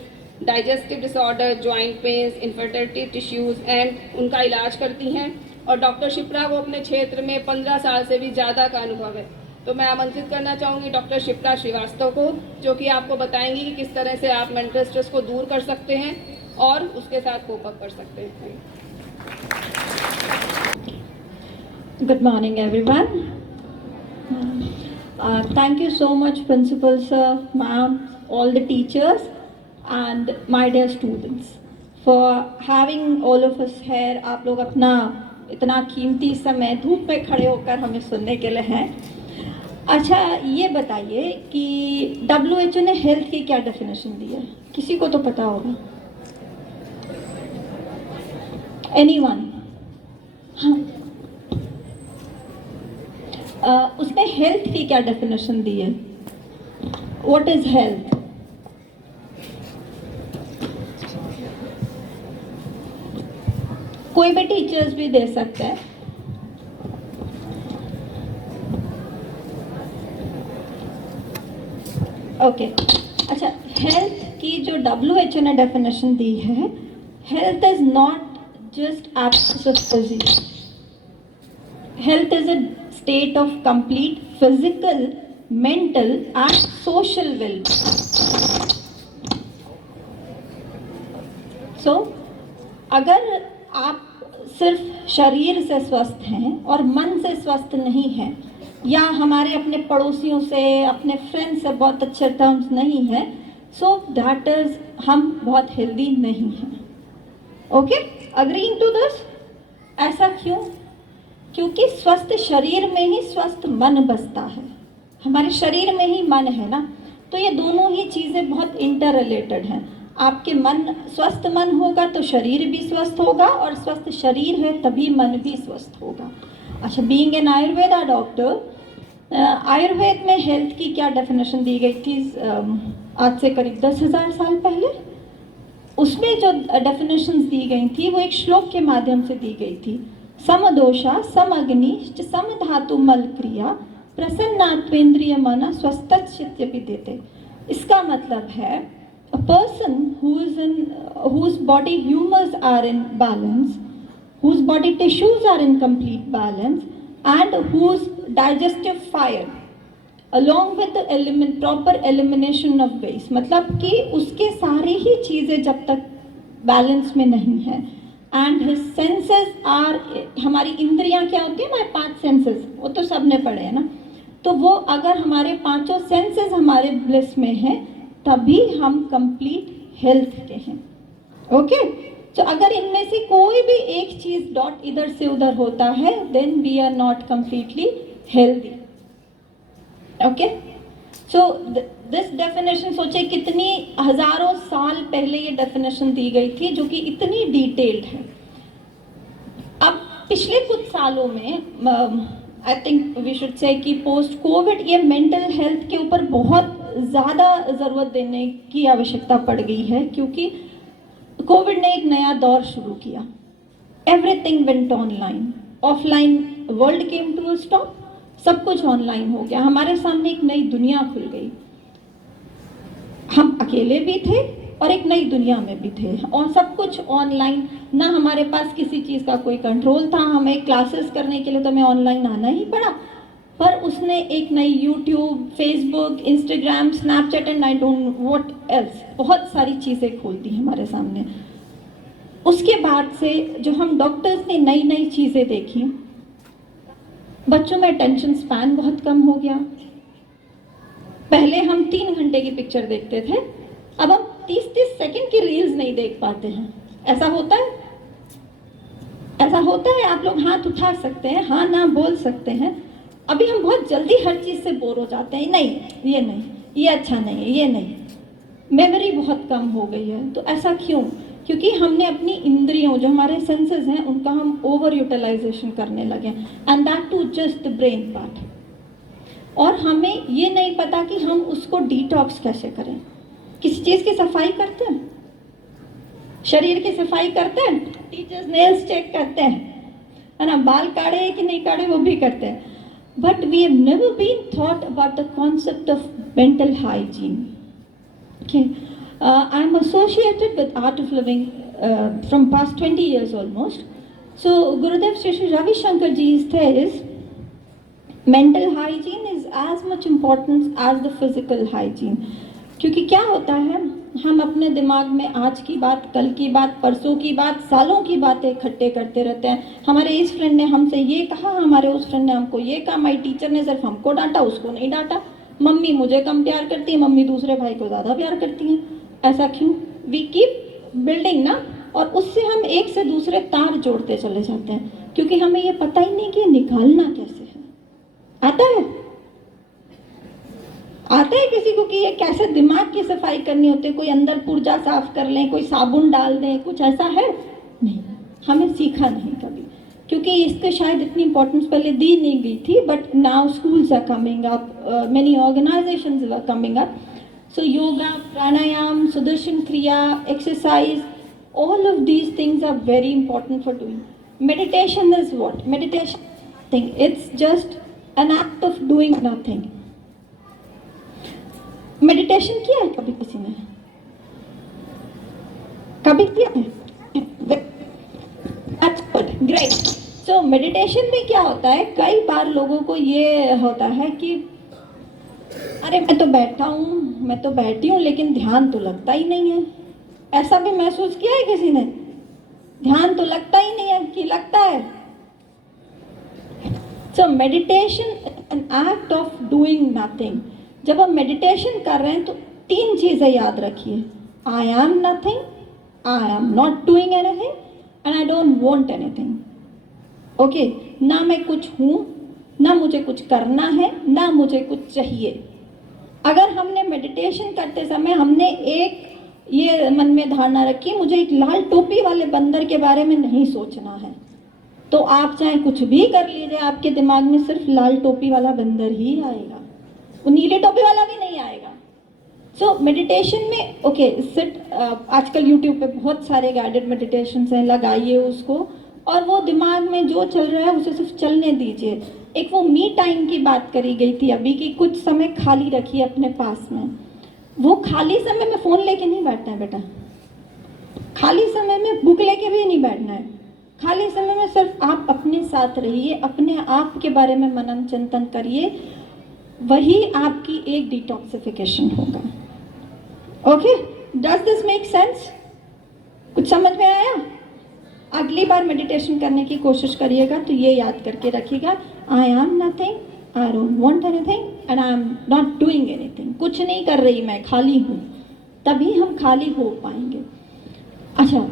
digestive disorder, joint pains, infertility tissues and उनका इलाज करती हैं। और डॉक्टर शिप्रा को अपने क्षेत्र में 15 साल से भी ज़्यादा का अनुभव है। तो मैं आमंत्रित करना चाहूँगी डॉक्टर शिप्रा श्रीवास्तव को, जो कि आपको बताएंगी कि किस तरह से आप मेंटल स्ट्रेस को दूर कर सकते हैं और उसके साथ कोप अप कर सकते हैं। Good morning, everyone. Thank you so much, Principal Sir, Ma'am, all the teachers, and my dear students, for having all of us here. आप लोग अपना इतना कीमती समय धूप में खड़े होकर हमें सुनने के लिए हैं. अच्छा, ये बताइए कि WHO ने हेल्थ की क्या डेफिनेशन दी है? किसी को तो पता होगा. Anyone? हाँ. उसने हेल्थ की क्या डेफिनेशन दी है? What is health? कोई भी टीचर्स भी दे सकते हैं. ओके. अच्छा, हेल्थ की जो WHO ने डेफिनेशन दी है, health is not just absence of disease. Health is a state of complete physical, mental and social well-being. So, अगर आप सिर्फ शरीर से स्वस्थ हैं और मन से स्वस्थ नहीं हैं, या हमारे अपने पड़ोसियों से, अपने फ्रेंड्स से बहुत अच्छे टर्म्स नहीं हैं, so that is हम बहुत हेल्दी नहीं हैं. Okay, agreeing to this? ऐसा क्यों? क्योंकि स्वस्थ शरीर में ही स्वस्थ मन बसता है. हमारे शरीर में ही मन है ना, तो ये दोनों ही चीज़ें बहुत इंटर रिलेटेड हैं. आपके मन, स्वस्थ मन होगा तो शरीर भी स्वस्थ होगा, और स्वस्थ शरीर है तभी मन भी स्वस्थ होगा. अच्छा, being an Ayurveda doctor, Ayurveda में हेल्थ की क्या डेफिनेशन दी गई थी आज से करीब 10,000 साल पहले? उसमें जो डेफिनेशंस दी गई थी वो एक श्लोक के माध्यम से दी गई थी. समदोषा समग्नि समधातु मल क्रिया प्रसन्नात्वेंद्रिय मन स्वस्थचित्त देते. इसका मतलब है a person whose body humors are in balance, whose body tissues are in complete balance, and whose digestive fire along with the proper elimination of waste, मतलब कि उसके सारी ही चीज़ें जब तक बैलेंस में नहीं है, एंड हिज सेंसेस आर, हमारी इंद्रियां क्या होती है? हमारे 5 सेंसेस, वो तो सबने पढ़े हैं ना. तो वो अगर हमारे 5 सेंसेस हमारे ब्लिस में हैं, तभी हम कंप्लीट हेल्थ के हैं. ओके, तो अगर इनमें से कोई भी एक चीज़ डॉट इधर से उधर होता है, then we are not completely healthy. Okay, so this definition, सोचे कितनी हजारों साल पहले ये डेफिनेशन दी गई थी, जो कि इतनी डिटेल्ड है. अब पिछले कुछ सालों में आई थिंक वी शुड से कि पोस्ट कोविड ये मेंटल हेल्थ के ऊपर बहुत ज़्यादा ज़रूरत देने की आवश्यकता पड़ गई है, क्योंकि कोविड ने एक नया दौर शुरू किया. Everything went online, offline world came to a stop. सब कुछ ऑनलाइन हो गया. हमारे सामने एक नई दुनिया खुल गई. हम अकेले भी थे और एक नई दुनिया में भी थे, और सब कुछ ऑनलाइन. ना हमारे पास किसी चीज़ का कोई कंट्रोल था. हमें क्लासेस करने के लिए तो हमें ऑनलाइन आना ही पड़ा. पर उसने एक नई YouTube, Facebook, Instagram, Snapchat and I don't what else, बहुत सारी चीज़ें खोल दी हमारे सामने. उसके बाद से जो हम डॉक्टर्स ने नई नई चीज़ें देखी, बच्चों में अटेंशन स्पैन बहुत कम हो गया. पहले हम 3 घंटे की पिक्चर देखते थे, अब हम 30-30 सेकंड की रील्स नहीं देख पाते हैं. ऐसा होता है? ऐसा होता है? आप लोग हाथ उठा सकते हैं, हाँ ना बोल सकते हैं. अभी हम बहुत जल्दी हर चीज़ से बोर हो जाते हैं. नहीं, ये अच्छा नहीं है, ये नहीं. मेमोरी बहुत कम हो गई है. तो ऐसा क्यों? क्योंकि हमने अपनी इंद्रियों, जो हमारे सेंसेस हैं, उनका हम ओवर यूटिलाइजेशन करने लगे, and that too just the brain part. और हमें ये नहीं पता कि हम उसको डिटॉक्स कैसे करें. किसी चीज़ की सफाई करते हैं, शरीर की सफाई करते हैं, टीचर्स नेल्स चेक करते हैं, है ना, बाल काढ़े हैं कि नहीं काढ़े वो भी करते हैं. But we have never been thought about the concept of mental hygiene. Okay, I am associated with Art of Living from past 20 years almost. So Gurudev Shri Ravi Shankar ji says mental hygiene is as much important as the physical hygiene. क्योंकि क्या होता है, हम अपने दिमाग में आज की बात, कल की बात, परसों की बात, सालों की बातें इकट्ठे करते रहते हैं। हमारे इस फ्रेंड ने हमसे ये कहा, हमारे उस फ्रेंड ने हमको ये कहा, हमारी टीचर ने सिर्फ हमको डांटा, उसको नहीं डांटा, मम्मी मुझे कम प्यार करती है, मम्मी दूसरे भाई को ज़्यादा प्यार करती हैं। ऐसा क्यों? वी कीप बिल्डिंग ना, और उससे हम एक से दूसरे तार जोड़ते चले जाते हैं, क्योंकि हमें ये पता ही नहीं कि निकालना कैसे है। आता है किसी को कि ये कैसे दिमाग की सफाई करनी होती है? कोई अंदर पुर्जा साफ कर लें, कोई साबुन डाल दें, कुछ ऐसा है? नहीं, हमें सीखा नहीं कभी, क्योंकि इसके शायद इतनी इंपॉर्टेंस पहले दी नहीं गई थी। But now schools are coming up, many organisations are coming up, so yoga, pranayama, Sudarshan Kriya, exercise, all of these things are very important for doing. Meditation is what? Meditation thing, it's just an act of doing nothing. Meditation किया है कभी किसी ने? कभी किया है? That's good, great. So meditation में क्या होता है, कई बार लोगों को ये होता है कि अरे मैं तो बैठा हूँ, मैं तो बैठी हूँ, लेकिन ध्यान तो लगता ही नहीं है। ऐसा भी महसूस किया है किसी ने? ध्यान तो लगता ही नहीं है कि लगता है? So meditation an act of doing nothing. जब हम मेडिटेशन कर रहे हैं तो 3 चीजें याद रखिए, I am nothing, I am not doing anything, and I don't want anything. Okay, ना मैं कुछ हूँ, ना मुझे कुछ करना है, ना मुझे कुछ चाहिए। अगर हमने मेडिटेशन करते समय हमने एक ये मन में धारणा रखी, मुझे एक लाल टोपी वाले बंदर के बारे में नहीं सोचना है, तो आप चाहे कुछ भी कर लीजिए, आपके दिमाग में सिर्फ लाल टोपी वाला बंदर ही आएगा, वो नीले टोपी वाला भी नहीं आएगा। सो मेडिटेशन में ओके सिट, आजकल यूट्यूब पे बहुत सारे गाइडेड मेडिटेशन हैं, लगाइए उसको, और वो दिमाग में जो चल रहा है उसे सिर्फ चलने दीजिए। एक वो मी टाइम की बात करी गई थी अभी कि कुछ समय खाली रखिए अपने पास में। वो खाली समय में फ़ोन लेके नहीं बैठना है बेटा, खाली समय में बुक लेके भी नहीं बैठना है, खाली समय में सिर्फ आप अपने साथ रहिए, अपने आप के बारे में मनन चिंतन करिए, वही आपकी एक डिटॉक्सिफिकेशन होगा। Okay, does this make sense? कुछ समझ में आया? अगली बार मेडिटेशन करने की कोशिश करिएगा तो ये याद करके रखिएगा, I am nothing, I don't want anything, and I am not doing anything. कुछ नहीं कर रही मैं, खाली हूँ, तभी हम खाली हो पाएंगे। अच्छा,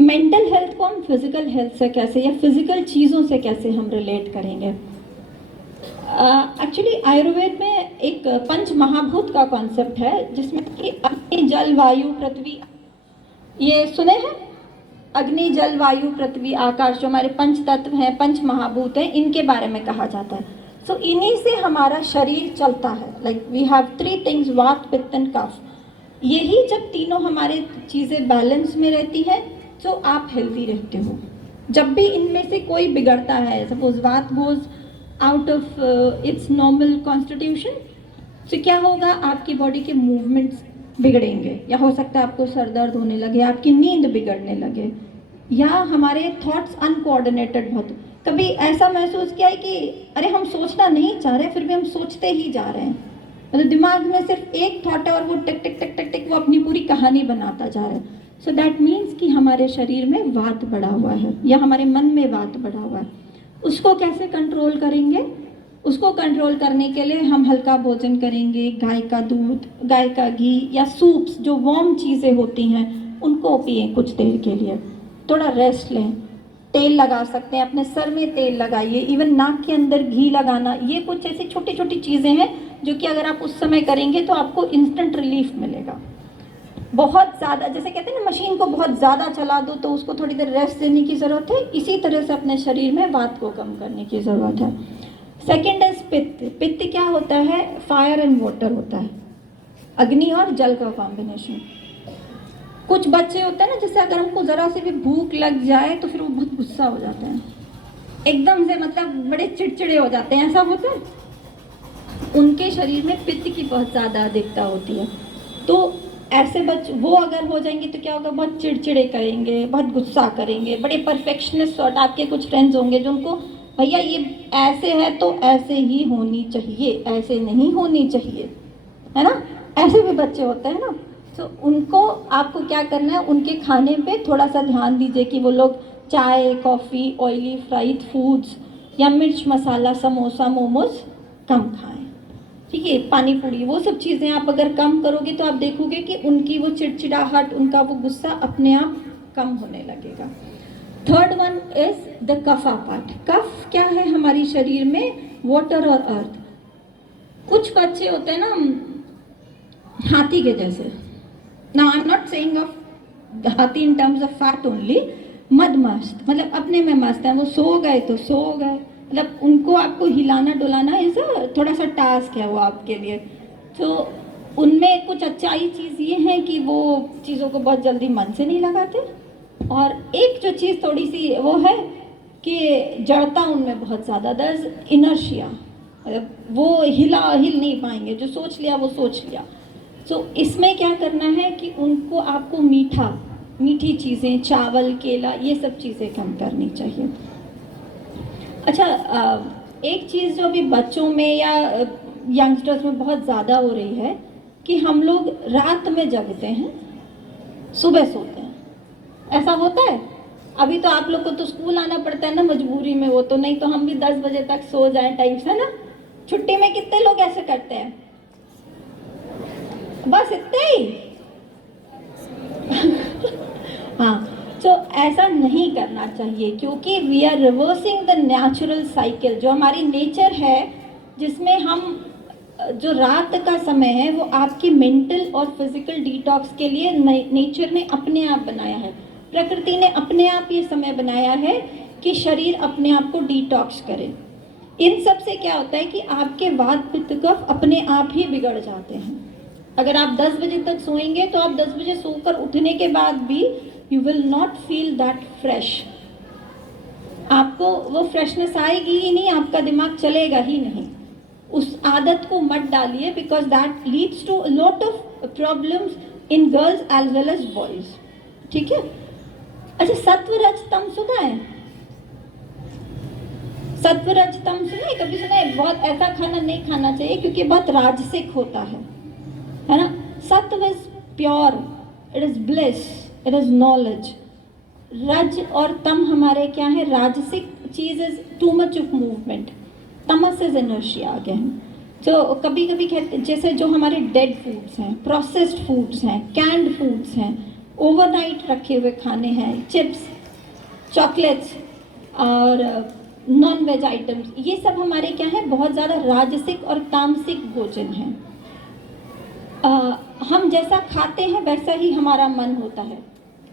मेंटल हेल्थ को हम फिजिकल हेल्थ से कैसे, या फिजिकल चीज़ों से कैसे हम रिलेट करेंगे? एक्चुअली आयुर्वेद में एक पंच महाभूत का कॉन्सेप्ट है, जिसमें कि अग्नि, जल, वायु, पृथ्वी, ये सुने हैं? अग्नि, जल, वायु, पृथ्वी, आकाश, जो हमारे पंच तत्व हैं, पंच महाभूत हैं, इनके बारे में कहा जाता है। सो इन्हीं से हमारा शरीर चलता है। लाइक वी हैव 3 थिंग्स, वात, पित्त एंड कफ। यही जब तीनों हमारे चीज़ें बैलेंस में रहती है तो आप हेल्दी रहते हो। जब भी इनमें से कोई बिगड़ता है, सपोज वात goes out of its normal constitution, तो क्या होगा, आपकी बॉडी के मूवमेंट्स बिगड़ेंगे, या हो सकता है आपको सर दर्द होने लगे, आपकी नींद बिगड़ने लगे, या हमारे थॉट्स अनकोऑर्डिनेटेड। बहुत कभी ऐसा महसूस किया है कि अरे हम सोचना नहीं चाह रहे, फिर भी हम सोचते ही जा रहे हैं, मतलब दिमाग में सिर्फ एक थॉट है और वो टिक टिक टिक टिक टिक वो अपनी पूरी कहानी बनाता जा रहा है। सो दैट मीन्स कि हमारे शरीर में वात बढ़ा हुआ है, या हमारे मन में वात बढ़ा हुआ है। उसको कैसे कंट्रोल करेंगे? उसको कंट्रोल करने के लिए हम हल्का भोजन करेंगे, गाय का दूध, गाय का घी, या सूप्स, जो वार्म चीज़ें होती हैं उनको पिए कुछ देर के लिए, थोड़ा रेस्ट लें, तेल लगा सकते हैं, अपने सर में तेल लगाइए, इवन नाक के अंदर घी लगाना, ये कुछ ऐसी छोटी छोटी चीज़ें हैं जो कि अगर आप उस समय करेंगे तो आपको इंस्टेंट रिलीफ मिलेगा। बहुत ज़्यादा, जैसे कहते हैं ना, मशीन को बहुत ज़्यादा चला दो तो उसको थोड़ी देर रेस्ट देने की ज़रूरत है, इसी तरह से अपने शरीर में वात को कम करने की ज़रूरत है। सेकेंड इज पित्त। पित्त क्या होता है? फायर एंड वाटर होता है, अग्नि और जल का कॉम्बिनेशन। कुछ बच्चे होते हैं ना, जैसे अगर हमको ज़रा से भी भूख लग जाए तो फिर वो बहुत गुस्सा हो जाते हैं, एकदम से, मतलब बड़े चिड़चिड़े हो जाते हैं, ऐसा होता है। उनके शरीर में पित्त की बहुत ज़्यादा अधिकता होती है। तो ऐसे बच्चे वो अगर हो जाएंगे तो क्या होगा, बहुत चिड़चिड़े करेंगे, बहुत गुस्सा करेंगे, बड़े परफेक्शनिस्ट सॉर्ट। आपके कुछ फ्रेंड्स होंगे जो उनको, भैया ये ऐसे है तो ऐसे ही होनी चाहिए, ऐसे नहीं होनी चाहिए, है ना, ऐसे भी बच्चे होते हैं ना। तो उनको आपको क्या करना है, उनके खाने पे थोड़ा सा ध्यान दीजिए कि वो लोग चाय, कॉफ़ी, ऑयली फ्राइड फूड्स या मिर्च मसाला, समोसा, मोमोज कम खाएं। ठीक है, पानी पूरी, वो सब चीज़ें आप अगर कम करोगे तो आप देखोगे कि उनकी वो चिड़चिड़ाहट, उनका वो गुस्सा अपने आप कम होने लगेगा। Third one is the kapha part. कफ क्या है हमारी शरीर में? वाटर और अर्थ। कुछ बच्चे होते हैं ना हाथी के जैसे। Now I am not saying of hathi in terms of fat only, मदमस्त, मतलब अपने में मस्त है, वो सो गए तो सो गए, मतलब उनको आपको हिलाना डुलाना इज थोड़ा सा टास्क है वो आपके लिए। तो उनमें कुछ अच्छाई चीज़ ये है कि वो चीज़ों को बहुत जल्दी मन से नहीं लगाते, और एक जो चीज़ थोड़ी सी वो है कि जड़ता उनमें बहुत ज़्यादा, दर इज इनर्शिया, मतलब वो हिल नहीं पाएंगे, जो सोच लिया वो सोच लिया। तो इसमें क्या करना है कि उनको आपको मीठी चीज़ें, चावल, केला, ये सब चीज़ें कम करनी चाहिए। अच्छा, एक चीज़ जो अभी बच्चों में या यंगस्टर्स में बहुत ज़्यादा हो रही है कि हम लोग रात में जगते हैं, सुबह सोते हैं। ऐसा होता है? अभी तो आप लोग को तो स्कूल आना पड़ता है ना मजबूरी में, वो तो, नहीं तो हम भी 10 बजे तक सो जाएं टाइम से ना। छुट्टी में कितने लोग ऐसे करते हैं? बस इतने ही। हाँ, तो ऐसा नहीं करना चाहिए, क्योंकि we are reversing the natural cycle. जो हमारी नेचर है, जिसमें हम जो रात का समय है वो आपकी मेंटल और फिजिकल डिटॉक्स के लिए नेचर ने अपने आप बनाया है, प्रकृति ने अपने आप ये समय बनाया है कि शरीर अपने आप को डिटॉक्स करे। इन सब से क्या होता है कि आपके वात पित्त कफ अपने आप ही बिगड़ जाते हैं। अगर आप 10 बजे तक सोएंगे तो आप 10 बजे सोकर उठने के बाद भी you will not feel that fresh, आपको वो फ्रेशनेस आएगी ही नहीं, आपका दिमाग चलेगा ही नहीं। उस आदत को मत डालिए, because that leads to lot of problems in girls as well as boys. ठीक है? अच्छा, सत्व रज तम सुना है? सत्व रज तम सुना है? कभी सुना है? बहुत ऐसा खाना नहीं खाना चाहिए क्योंकि बहुत राजसिक होता है ना। सत्व is pure, it is bliss, it is knowledge. रज और तम हमारे क्या है? राजसिक चीज is too much of movement, Tamas is inertia again. तो कभी कभी कहते, जैसे जो हमारे डेड फूड्स हैं, प्रोसेस्ड फूड्स हैं, कैंड फूड्स हैं, ओवरनाइट रखे हुए खाने हैं, चिप्स, चॉकलेट्स और नॉन वेज आइटम्स, ये सब हमारे क्या है? बहुत ज़्यादा राजसिक और तामसिक भोजन है। हम जैसा खाते हैं वैसा ही हमारा मन होता है।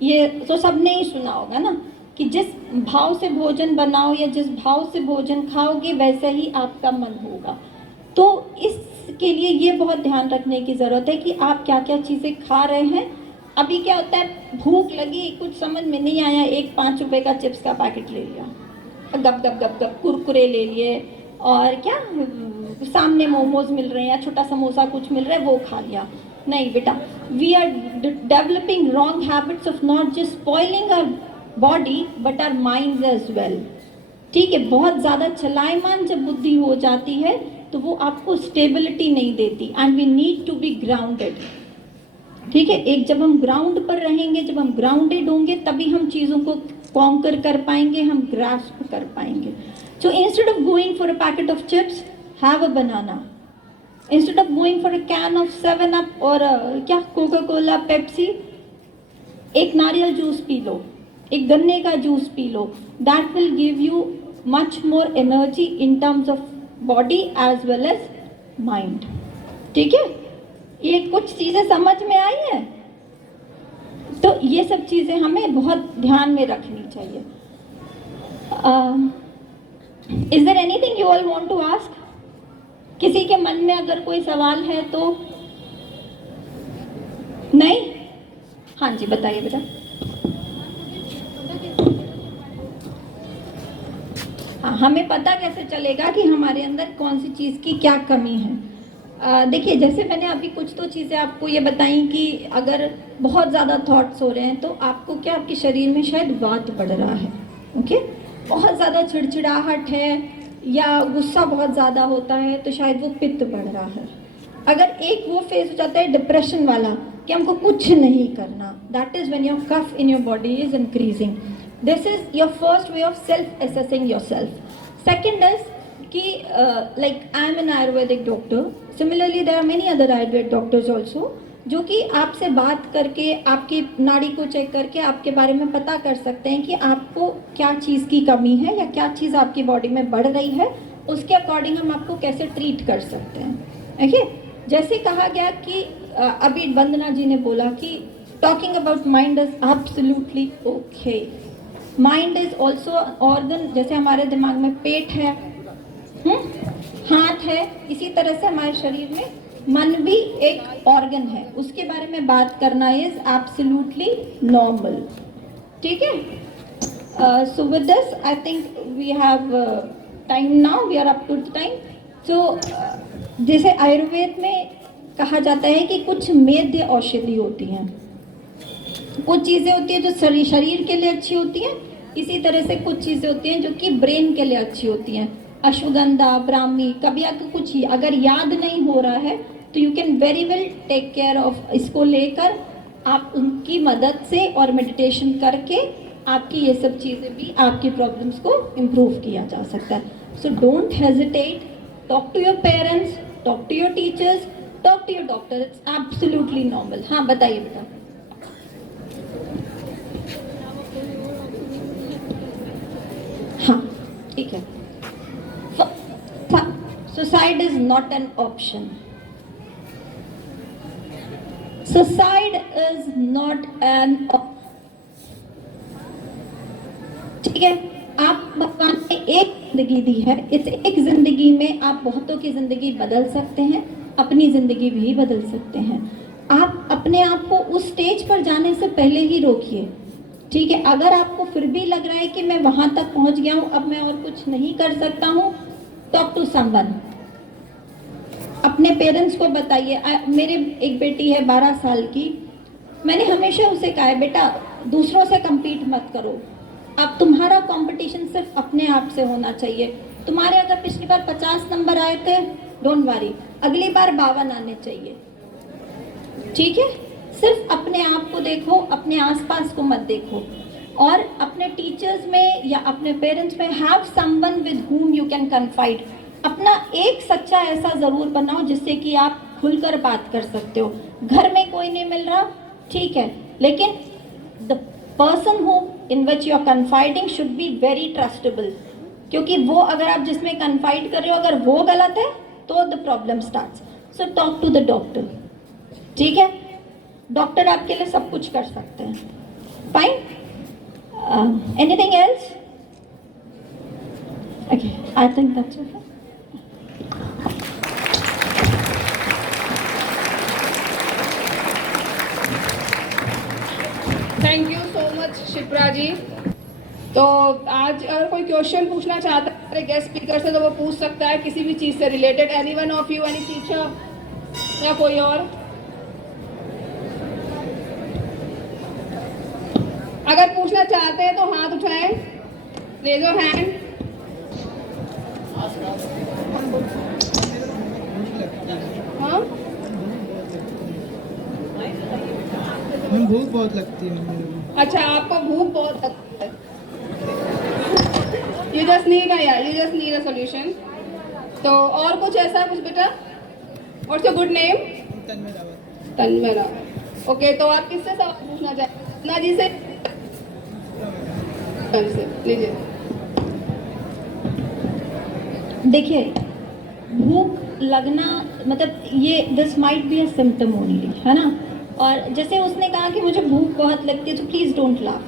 ये तो सबने ही सुना होगा ना कि जिस भाव से भोजन बनाओ या जिस भाव से भोजन खाओगे वैसा ही आपका मन होगा। तो इसके लिए ये बहुत ध्यान रखने की ज़रूरत है कि आप क्या क्या चीज़ें खा रहे हैं। अभी क्या होता है, भूख लगी, कुछ समझ में नहीं आया, एक 5 रुपए का चिप्स का पैकेट ले लिया, गप गप गप गप कुरकुरे ले लिए, और क्या सामने मोमोज मिल रहे हैं, छोटा समोसा कुछ मिल रहा है, वो खा लिया। नहीं बेटा, we are developing wrong habits of not just spoiling our body but our minds as well. ठीक है? बहुत ज़्यादा चलायमान जब बुद्धि हो जाती है तो वो आपको स्टेबिलिटी नहीं देती, and we need to be grounded. ठीक है? एक जब हम ग्राउंड पर रहेंगे, जब हम ग्राउंडेड होंगे, तभी हम चीज़ों को कॉन्कर कर पाएंगे, हम ग्रास्प कर पाएंगे। So instead of going for a packet of chips, have a banana. Instead of going for a can of 7-Up और क्या Coca-Cola, Pepsi, एक नारियल जूस पी लो, एक गन्ने का juice P low. That will give you much more energy in terms of body as well as mind. ठीक है? ये कुछ चीज़ें समझ में आई हैं? तो ये सब चीज़ें हमें बहुत ध्यान में रखनी चाहिए। Is there anything you all want to ask? किसी के मन में अगर कोई सवाल है तो? नहीं? हाँ जी, बताइए बेटा। हाँ, हमें पता कैसे चलेगा कि हमारे अंदर कौन सी चीज़ की क्या कमी है? देखिए, जैसे मैंने अभी कुछ तो चीज़ें आपको ये बताई कि अगर बहुत ज़्यादा थॉट्स हो रहे हैं तो आपको क्या, आपके शरीर में शायद वात बढ़ रहा है। ओके? बहुत ज़्यादा चिड़चिड़ाहट है या गुस्सा बहुत ज़्यादा होता है तो शायद वो पित्त बढ़ रहा है। अगर एक वो फेज हो जाता है डिप्रेशन वाला कि हमको कुछ नहीं करना, that is when your kapha in your body is increasing. This is your first way of self assessing your self. Second is कि like I am an Ayurvedic doctor, similarly there are many other Ayurveda doctors also, जो कि आपसे बात करके आपकी नाड़ी को चेक करके आपके बारे में पता कर सकते हैं कि आपको क्या चीज़ की कमी है या क्या चीज़ आपकी बॉडी में बढ़ रही है, उसके अकॉर्डिंग हम आपको कैसे ट्रीट कर सकते हैं. ओके, जैसे कहा गया कि अभी वंदना जी ने बोला कि talking about mind is absolutely okay. Mind is also organ, जैसे हमारे दिमाग में पेट है, हाथ है, इसी तरह से हमारे शरीर में मन भी एक ऑर्गन है. उसके बारे में बात करना इज एब्सोल्युटली नॉर्मल. ठीक है, so with this I think we have time now, we are up to time. So जैसे आयुर्वेद में कहा जाता है कि कुछ मेद्य औषधि होती हैं, कुछ चीज़ें होती हैं जो शरीर के लिए अच्छी होती हैं, इसी तरह से कुछ चीज़ें होती हैं जो कि ब्रेन के लिए अच्छी होती हैं. अश्वगंधा, ब्राह्मी, कभी आपको कुछ अगर याद नहीं हो रहा है तो you can very well take care of इसको लेकर, आप उनकी मदद से और मेडिटेशन करके आपकी ये सब चीज़ें भी आपकी प्रॉब्लम्स को इम्प्रूव किया जा सकता है. So don't hesitate, talk to your parents, talk to your teachers, talk to your doctor. It's absolutely normal. हाँ बताइए बेटा. हाँ ठीक है. Suicide is not an option. Suicide is not an option. ठीक है, आप भगवान ने एक जिंदगी दी है, इस एक जिंदगी में आप बहुतों की जिंदगी बदल सकते हैं, अपनी जिंदगी भी बदल सकते हैं. आप अपने आप को उस स्टेज पर जाने से पहले ही रोकिए. ठीक है, अगर आपको फिर भी लग रहा है कि मैं वहां तक पहुंच गया हूं, अब मैं और कुछ नहीं कर सकता हूं, टॉक टू समवन. अपने पेरेंट्स को बताइए. मेरे एक बेटी है 12 साल की, मैंने हमेशा उसे कहा है बेटा दूसरों से compete मत करो, अब तुम्हारा कंपटीशन सिर्फ अपने आप से होना चाहिए. तुम्हारे अगर पिछली बार 50 नंबर आए थे, डोंट वरी, अगली बार 52 आने चाहिए. ठीक है, सिर्फ अपने आप को देखो, अपने आसपास को मत देखो. और अपने टीचर्स में या अपने पेरेंट्स में have someone with whom you can confide. अपना एक सच्चा ऐसा ज़रूर बनाओ जिससे कि आप खुलकर बात कर सकते हो. घर में कोई नहीं मिल रहा, ठीक है, लेकिन the person who in which you are confiding should be very trustable. क्योंकि वो अगर आप जिसमें कन्फाइड कर रहे हो अगर वो गलत है तो the problem starts. So talk to the doctor. ठीक है, डॉक्टर आपके लिए सब कुछ कर सकते हैं. Fine. Anything else? Okay, I think that's okay. Thank you so much Shipra ji. तो आज अगर कोई क्वेश्चन पूछना चाहता है हमारे गेस्ट स्पीकर से तो वो पूछ सकता है किसी भी चीज़ से related. Any one of you, any teacher या कोई और? अगर पूछना चाहते हैं तो हाथ उठाएं, रेज योर हैंड. हाँ, मैम भूख बहुत लगती है मेरे को. अच्छा आपको भूख बहुत लगती है. You just need a solution. तो और कुछ ऐसा कुछ बेटा? What's your good name? Tanmay Rawat. Tanmay Rawat. Okay, तो आप किससे सवाल पूछना चाहते हैं? अपना जी से लीजिए. देखिए, भूख लगना मतलब ये this might be a symptom only, है ना. और जैसे उसने कहा कि मुझे भूख बहुत लगती है, तो please don't laugh.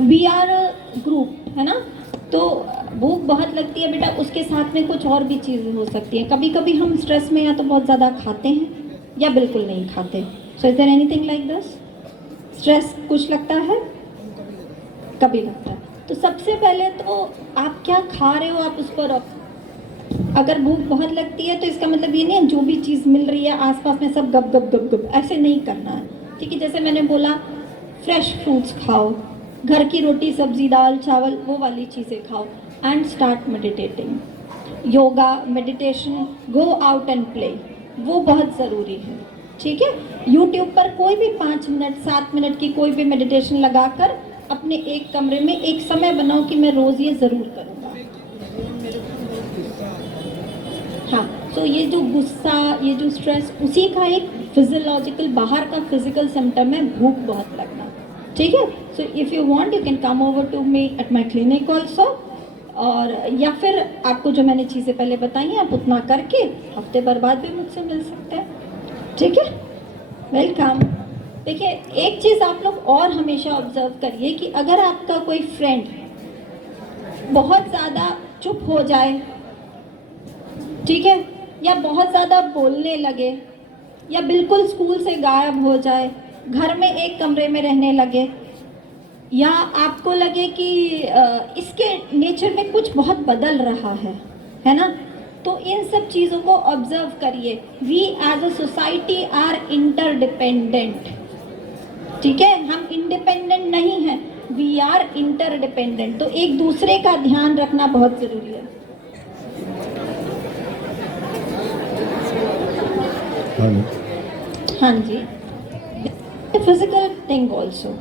We are a group, है ना. तो भूख बहुत लगती है बेटा, उसके साथ में कुछ और भी चीज़ें हो सकती हैं. कभी कभी हम स्ट्रेस में या तो बहुत ज़्यादा खाते हैं या बिल्कुल नहीं खाते. So is there anything like this? Stress कुछ लगता है, कभी लगता है. तो सबसे पहले तो आप क्या खा रहे हो आप उस पर. अगर भूख बहुत लगती है तो इसका मतलब ये नहीं है जो भी चीज़ मिल रही है आसपास में सब गप गप गप गप, ऐसे नहीं करना है. ठीक है, जैसे मैंने बोला फ्रेश फ्रूट्स खाओ, घर की रोटी सब्जी दाल चावल वो वाली चीज़ें खाओ, and start meditating. Yoga, meditation, go out and play, वो बहुत ज़रूरी है। ठीक है, यूट्यूब पर कोई भी 5 मिनट 7 मिनट की कोई भी मेडिटेशन लगाकर अपने एक कमरे में एक समय बनाओ कि मैं रोज़ ये ज़रूर करूँगा। हाँ, तो ये जो गुस्सा, ये जो स्ट्रेस, उसी का एक फिजियोलॉजिकल बाहर का फिजिकल सिम्टम है भूख बहुत लगना। ठीक है, so if you want you can come over to me at my clinic also, और या फिर आपको जो मैंने चीज़ें पहले बताई हैं आप उतना करके हफ्ते भर बाद भी मुझसे मिल सकते हैं। ठीक है, वेलकम। देखिए, एक चीज़ आप लोग और हमेशा ऑब्जर्व करिए कि अगर आपका कोई फ्रेंड बहुत ज़्यादा चुप हो जाए, ठीक है, या बहुत ज़्यादा बोलने लगे, या बिल्कुल स्कूल से गायब हो जाए, घर में एक कमरे में रहने लगे, या आपको लगे कि इसके नेचर में कुछ बहुत बदल रहा है ना, तो इन सब चीज़ों को ऑब्जर्व करिए। We as a society are interdependent. ठीक है, हम इंडिपेंडेंट नहीं हैं, वी आर इंटरडिपेंडेंट। तो एक दूसरे का ध्यान रखना बहुत ज़रूरी है। हाँ जी, फिजिकल थिंग ऑल्सो।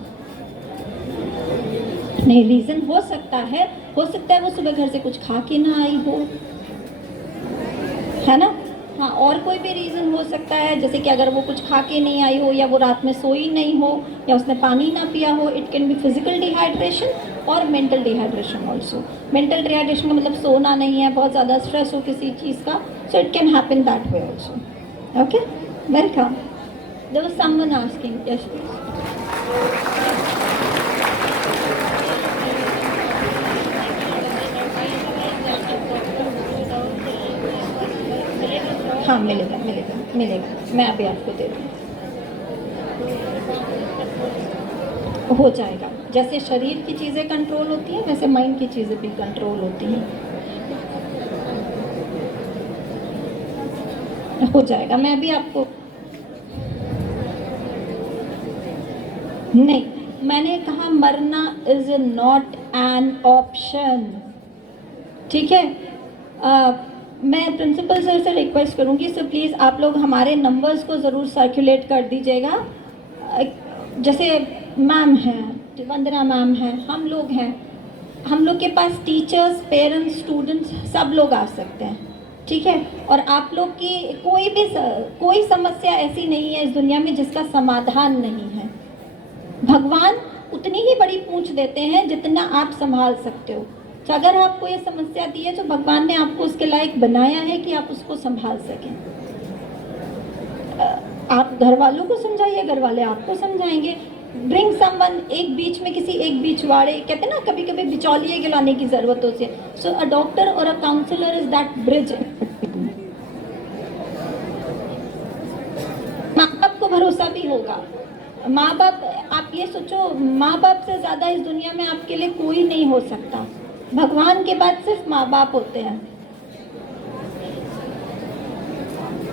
नहीं, रीज़न हो सकता है वो सुबह घर से कुछ खा के ना आई हो, है ना। हाँ, और कोई भी रीज़न हो सकता है, जैसे कि अगर वो कुछ खा के नहीं आई हो, या वो रात में सोई नहीं हो, या उसने पानी ना पिया हो। It can be physical dehydration और mental dehydration also. Mental dehydration का मतलब सोना नहीं है, बहुत ज़्यादा स्ट्रेस हो किसी चीज़ का, so it can happen that way also. Okay, welcome. There was someone asking, yes please. हाँ, मिलेगा मिलेगा मिलेगा, मैं अभी आपको दे दूँ। हो जाएगा, जैसे शरीर की चीज़ें कंट्रोल होती हैं वैसे माइंड की चीज़ें भी कंट्रोल होती हैं। हो जाएगा, मैं अभी आपको नहीं, मैंने कहा मरना इज नॉट एन ऑप्शन। ठीक है, मैं प्रिंसिपल सर से रिक्वेस्ट करूंगी, सो प्लीज़ आप लोग हमारे नंबर्स को ज़रूर सर्कुलेट कर दीजिएगा। जैसे मैम हैं, वंदना मैम हैं, हम लोग हैं, हम लोग के पास टीचर्स, पेरेंट्स, स्टूडेंट्स सब लोग आ सकते हैं। ठीक है, और आप लोग की कोई समस्या ऐसी नहीं है इस दुनिया में जिसका समाधान नहीं है। भगवान उतनी ही बड़ी पूंछ देते हैं जितना आप संभाल सकते हो। तो अगर आपको ये समस्या दी है तो भगवान ने आपको उसके लायक बनाया है कि आप उसको संभाल सकें। आप घर वालों को समझाइए, घर वाले आपको समझाएंगे। ब्रिंग समवन, एक बीच में किसी एक बीचवाड़े, कहते हैं ना कभी कभी बिचौलिए के लाने की ज़रूरत होती है। सो अ डॉक्टर और a counsellor is that bridge. माँ बाप को भरोसा भी होगा। माँ बाप, आप ये सोचो, माँ बाप से ज़्यादा इस दुनिया में आपके लिए कोई नहीं हो सकता। भगवान के बाद सिर्फ माँ बाप होते हैं।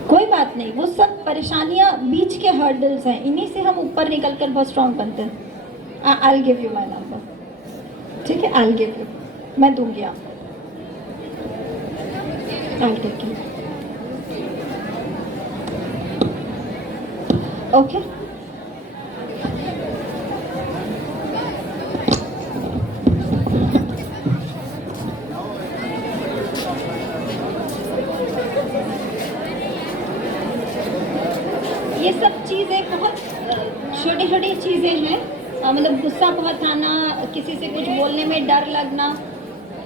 कोई बात नहीं, वो सब परेशानियां बीच के हर्डल्स हैं, इन्हीं से हम ऊपर निकल कर बहुत स्ट्रांग बनते हैं। I will give you my number. ठीक है, आई विल गिव यू, मैं दूंगी आपको। I will take you. Okay, ये सब चीज़ें बहुत छोटी छोटी चीज़ें हैं। मतलब गुस्सा बहुत आना, किसी से कुछ बोलने में डर लगना,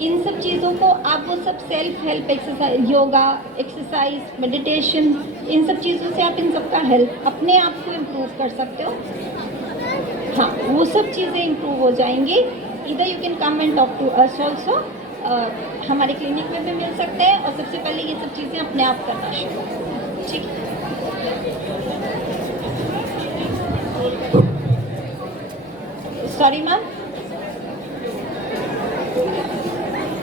इन सब चीज़ों को आप वो सब self help exercise, yoga exercise, meditation, इन सब चीज़ों से आप इन सब का हेल्प अपने आप को इम्प्रूव कर सकते हो। हाँ, वो सब चीज़ें इम्प्रूव हो जाएंगी। इधर you can come and talk to us also. हमारे क्लिनिक में भी मिल सकते हैं, और सबसे पहले ये सब चीज़ें अपने आप करना शुरू करो। ठीक है, सॉरी मैम,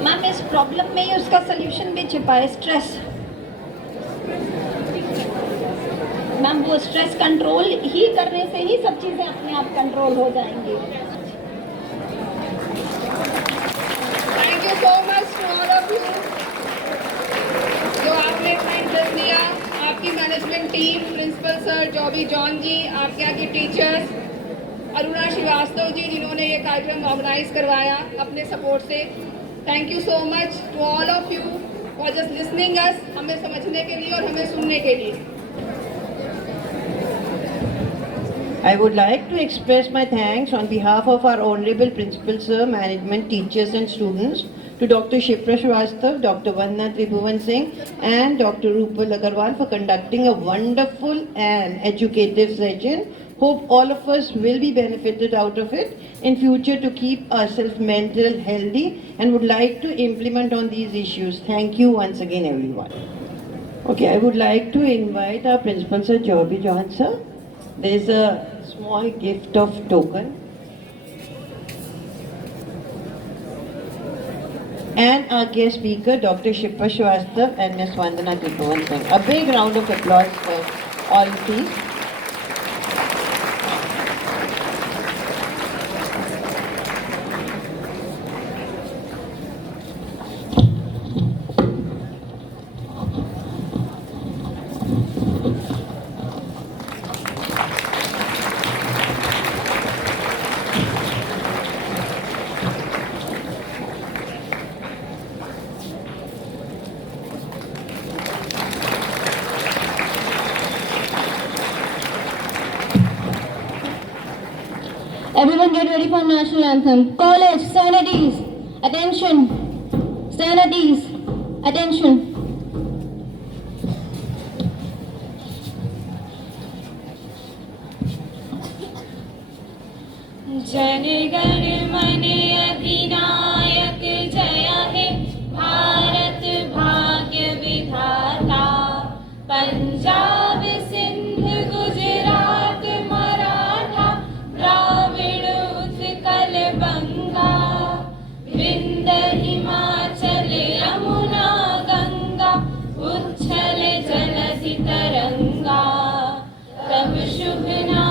मैम इस प्रॉब्लम में ही उसका सल्यूशन भी छिपा है, स्ट्रेस। मैम वो स्ट्रेस कंट्रोल ही करने से ही सब चीज़ें अपने आप कंट्रोल हो जाएंगी। Thank you so much to all of you. शुक्रिया आपकी management team, principal sir जॉबी John जी, आपके यहाँ की टीचर्स, अरुणा श्रीवास्तव जी जिन्होंने ये कार्यक्रम ऑर्गेनाइज करवाया अपने सपोर्ट से। Thank you so much to all of you for just listening us, हमें समझने के लिए और हमें सुनने के लिए। I would like to express my thanks on behalf of our Honorable Principal Sir, management, teachers and students to Dr. Shipra Srivastav, Dr. Vandana Tribhuvan Singh and Dr. Rupal Agarwal for conducting a wonderful and educative session. Hope all of us will be benefited out of it in future to keep ourselves mental healthy and would like to implement on these issues. Thank you once again everyone. Okay, I would like to invite our Principal Sir, Jobby John Sir. There is a small gift of token. And our guest speaker, Dr. Shipra Srivastav and Ms. Vandana Tribhuvan Singh. A big round of applause for all please. Everyone get ready for national anthem. College, stand at ease. Attention. Stand at ease. Attention. Jana Gana मन अधिनायक जय हे भारत भाग्य विधाता। पंजाब सिंध गुजरात मराठा द्राविड़ उत्कल बंगा। विंद हिमाचल यमुना गंगा उच्छल जलधि तरंगा। तब शुभ नाम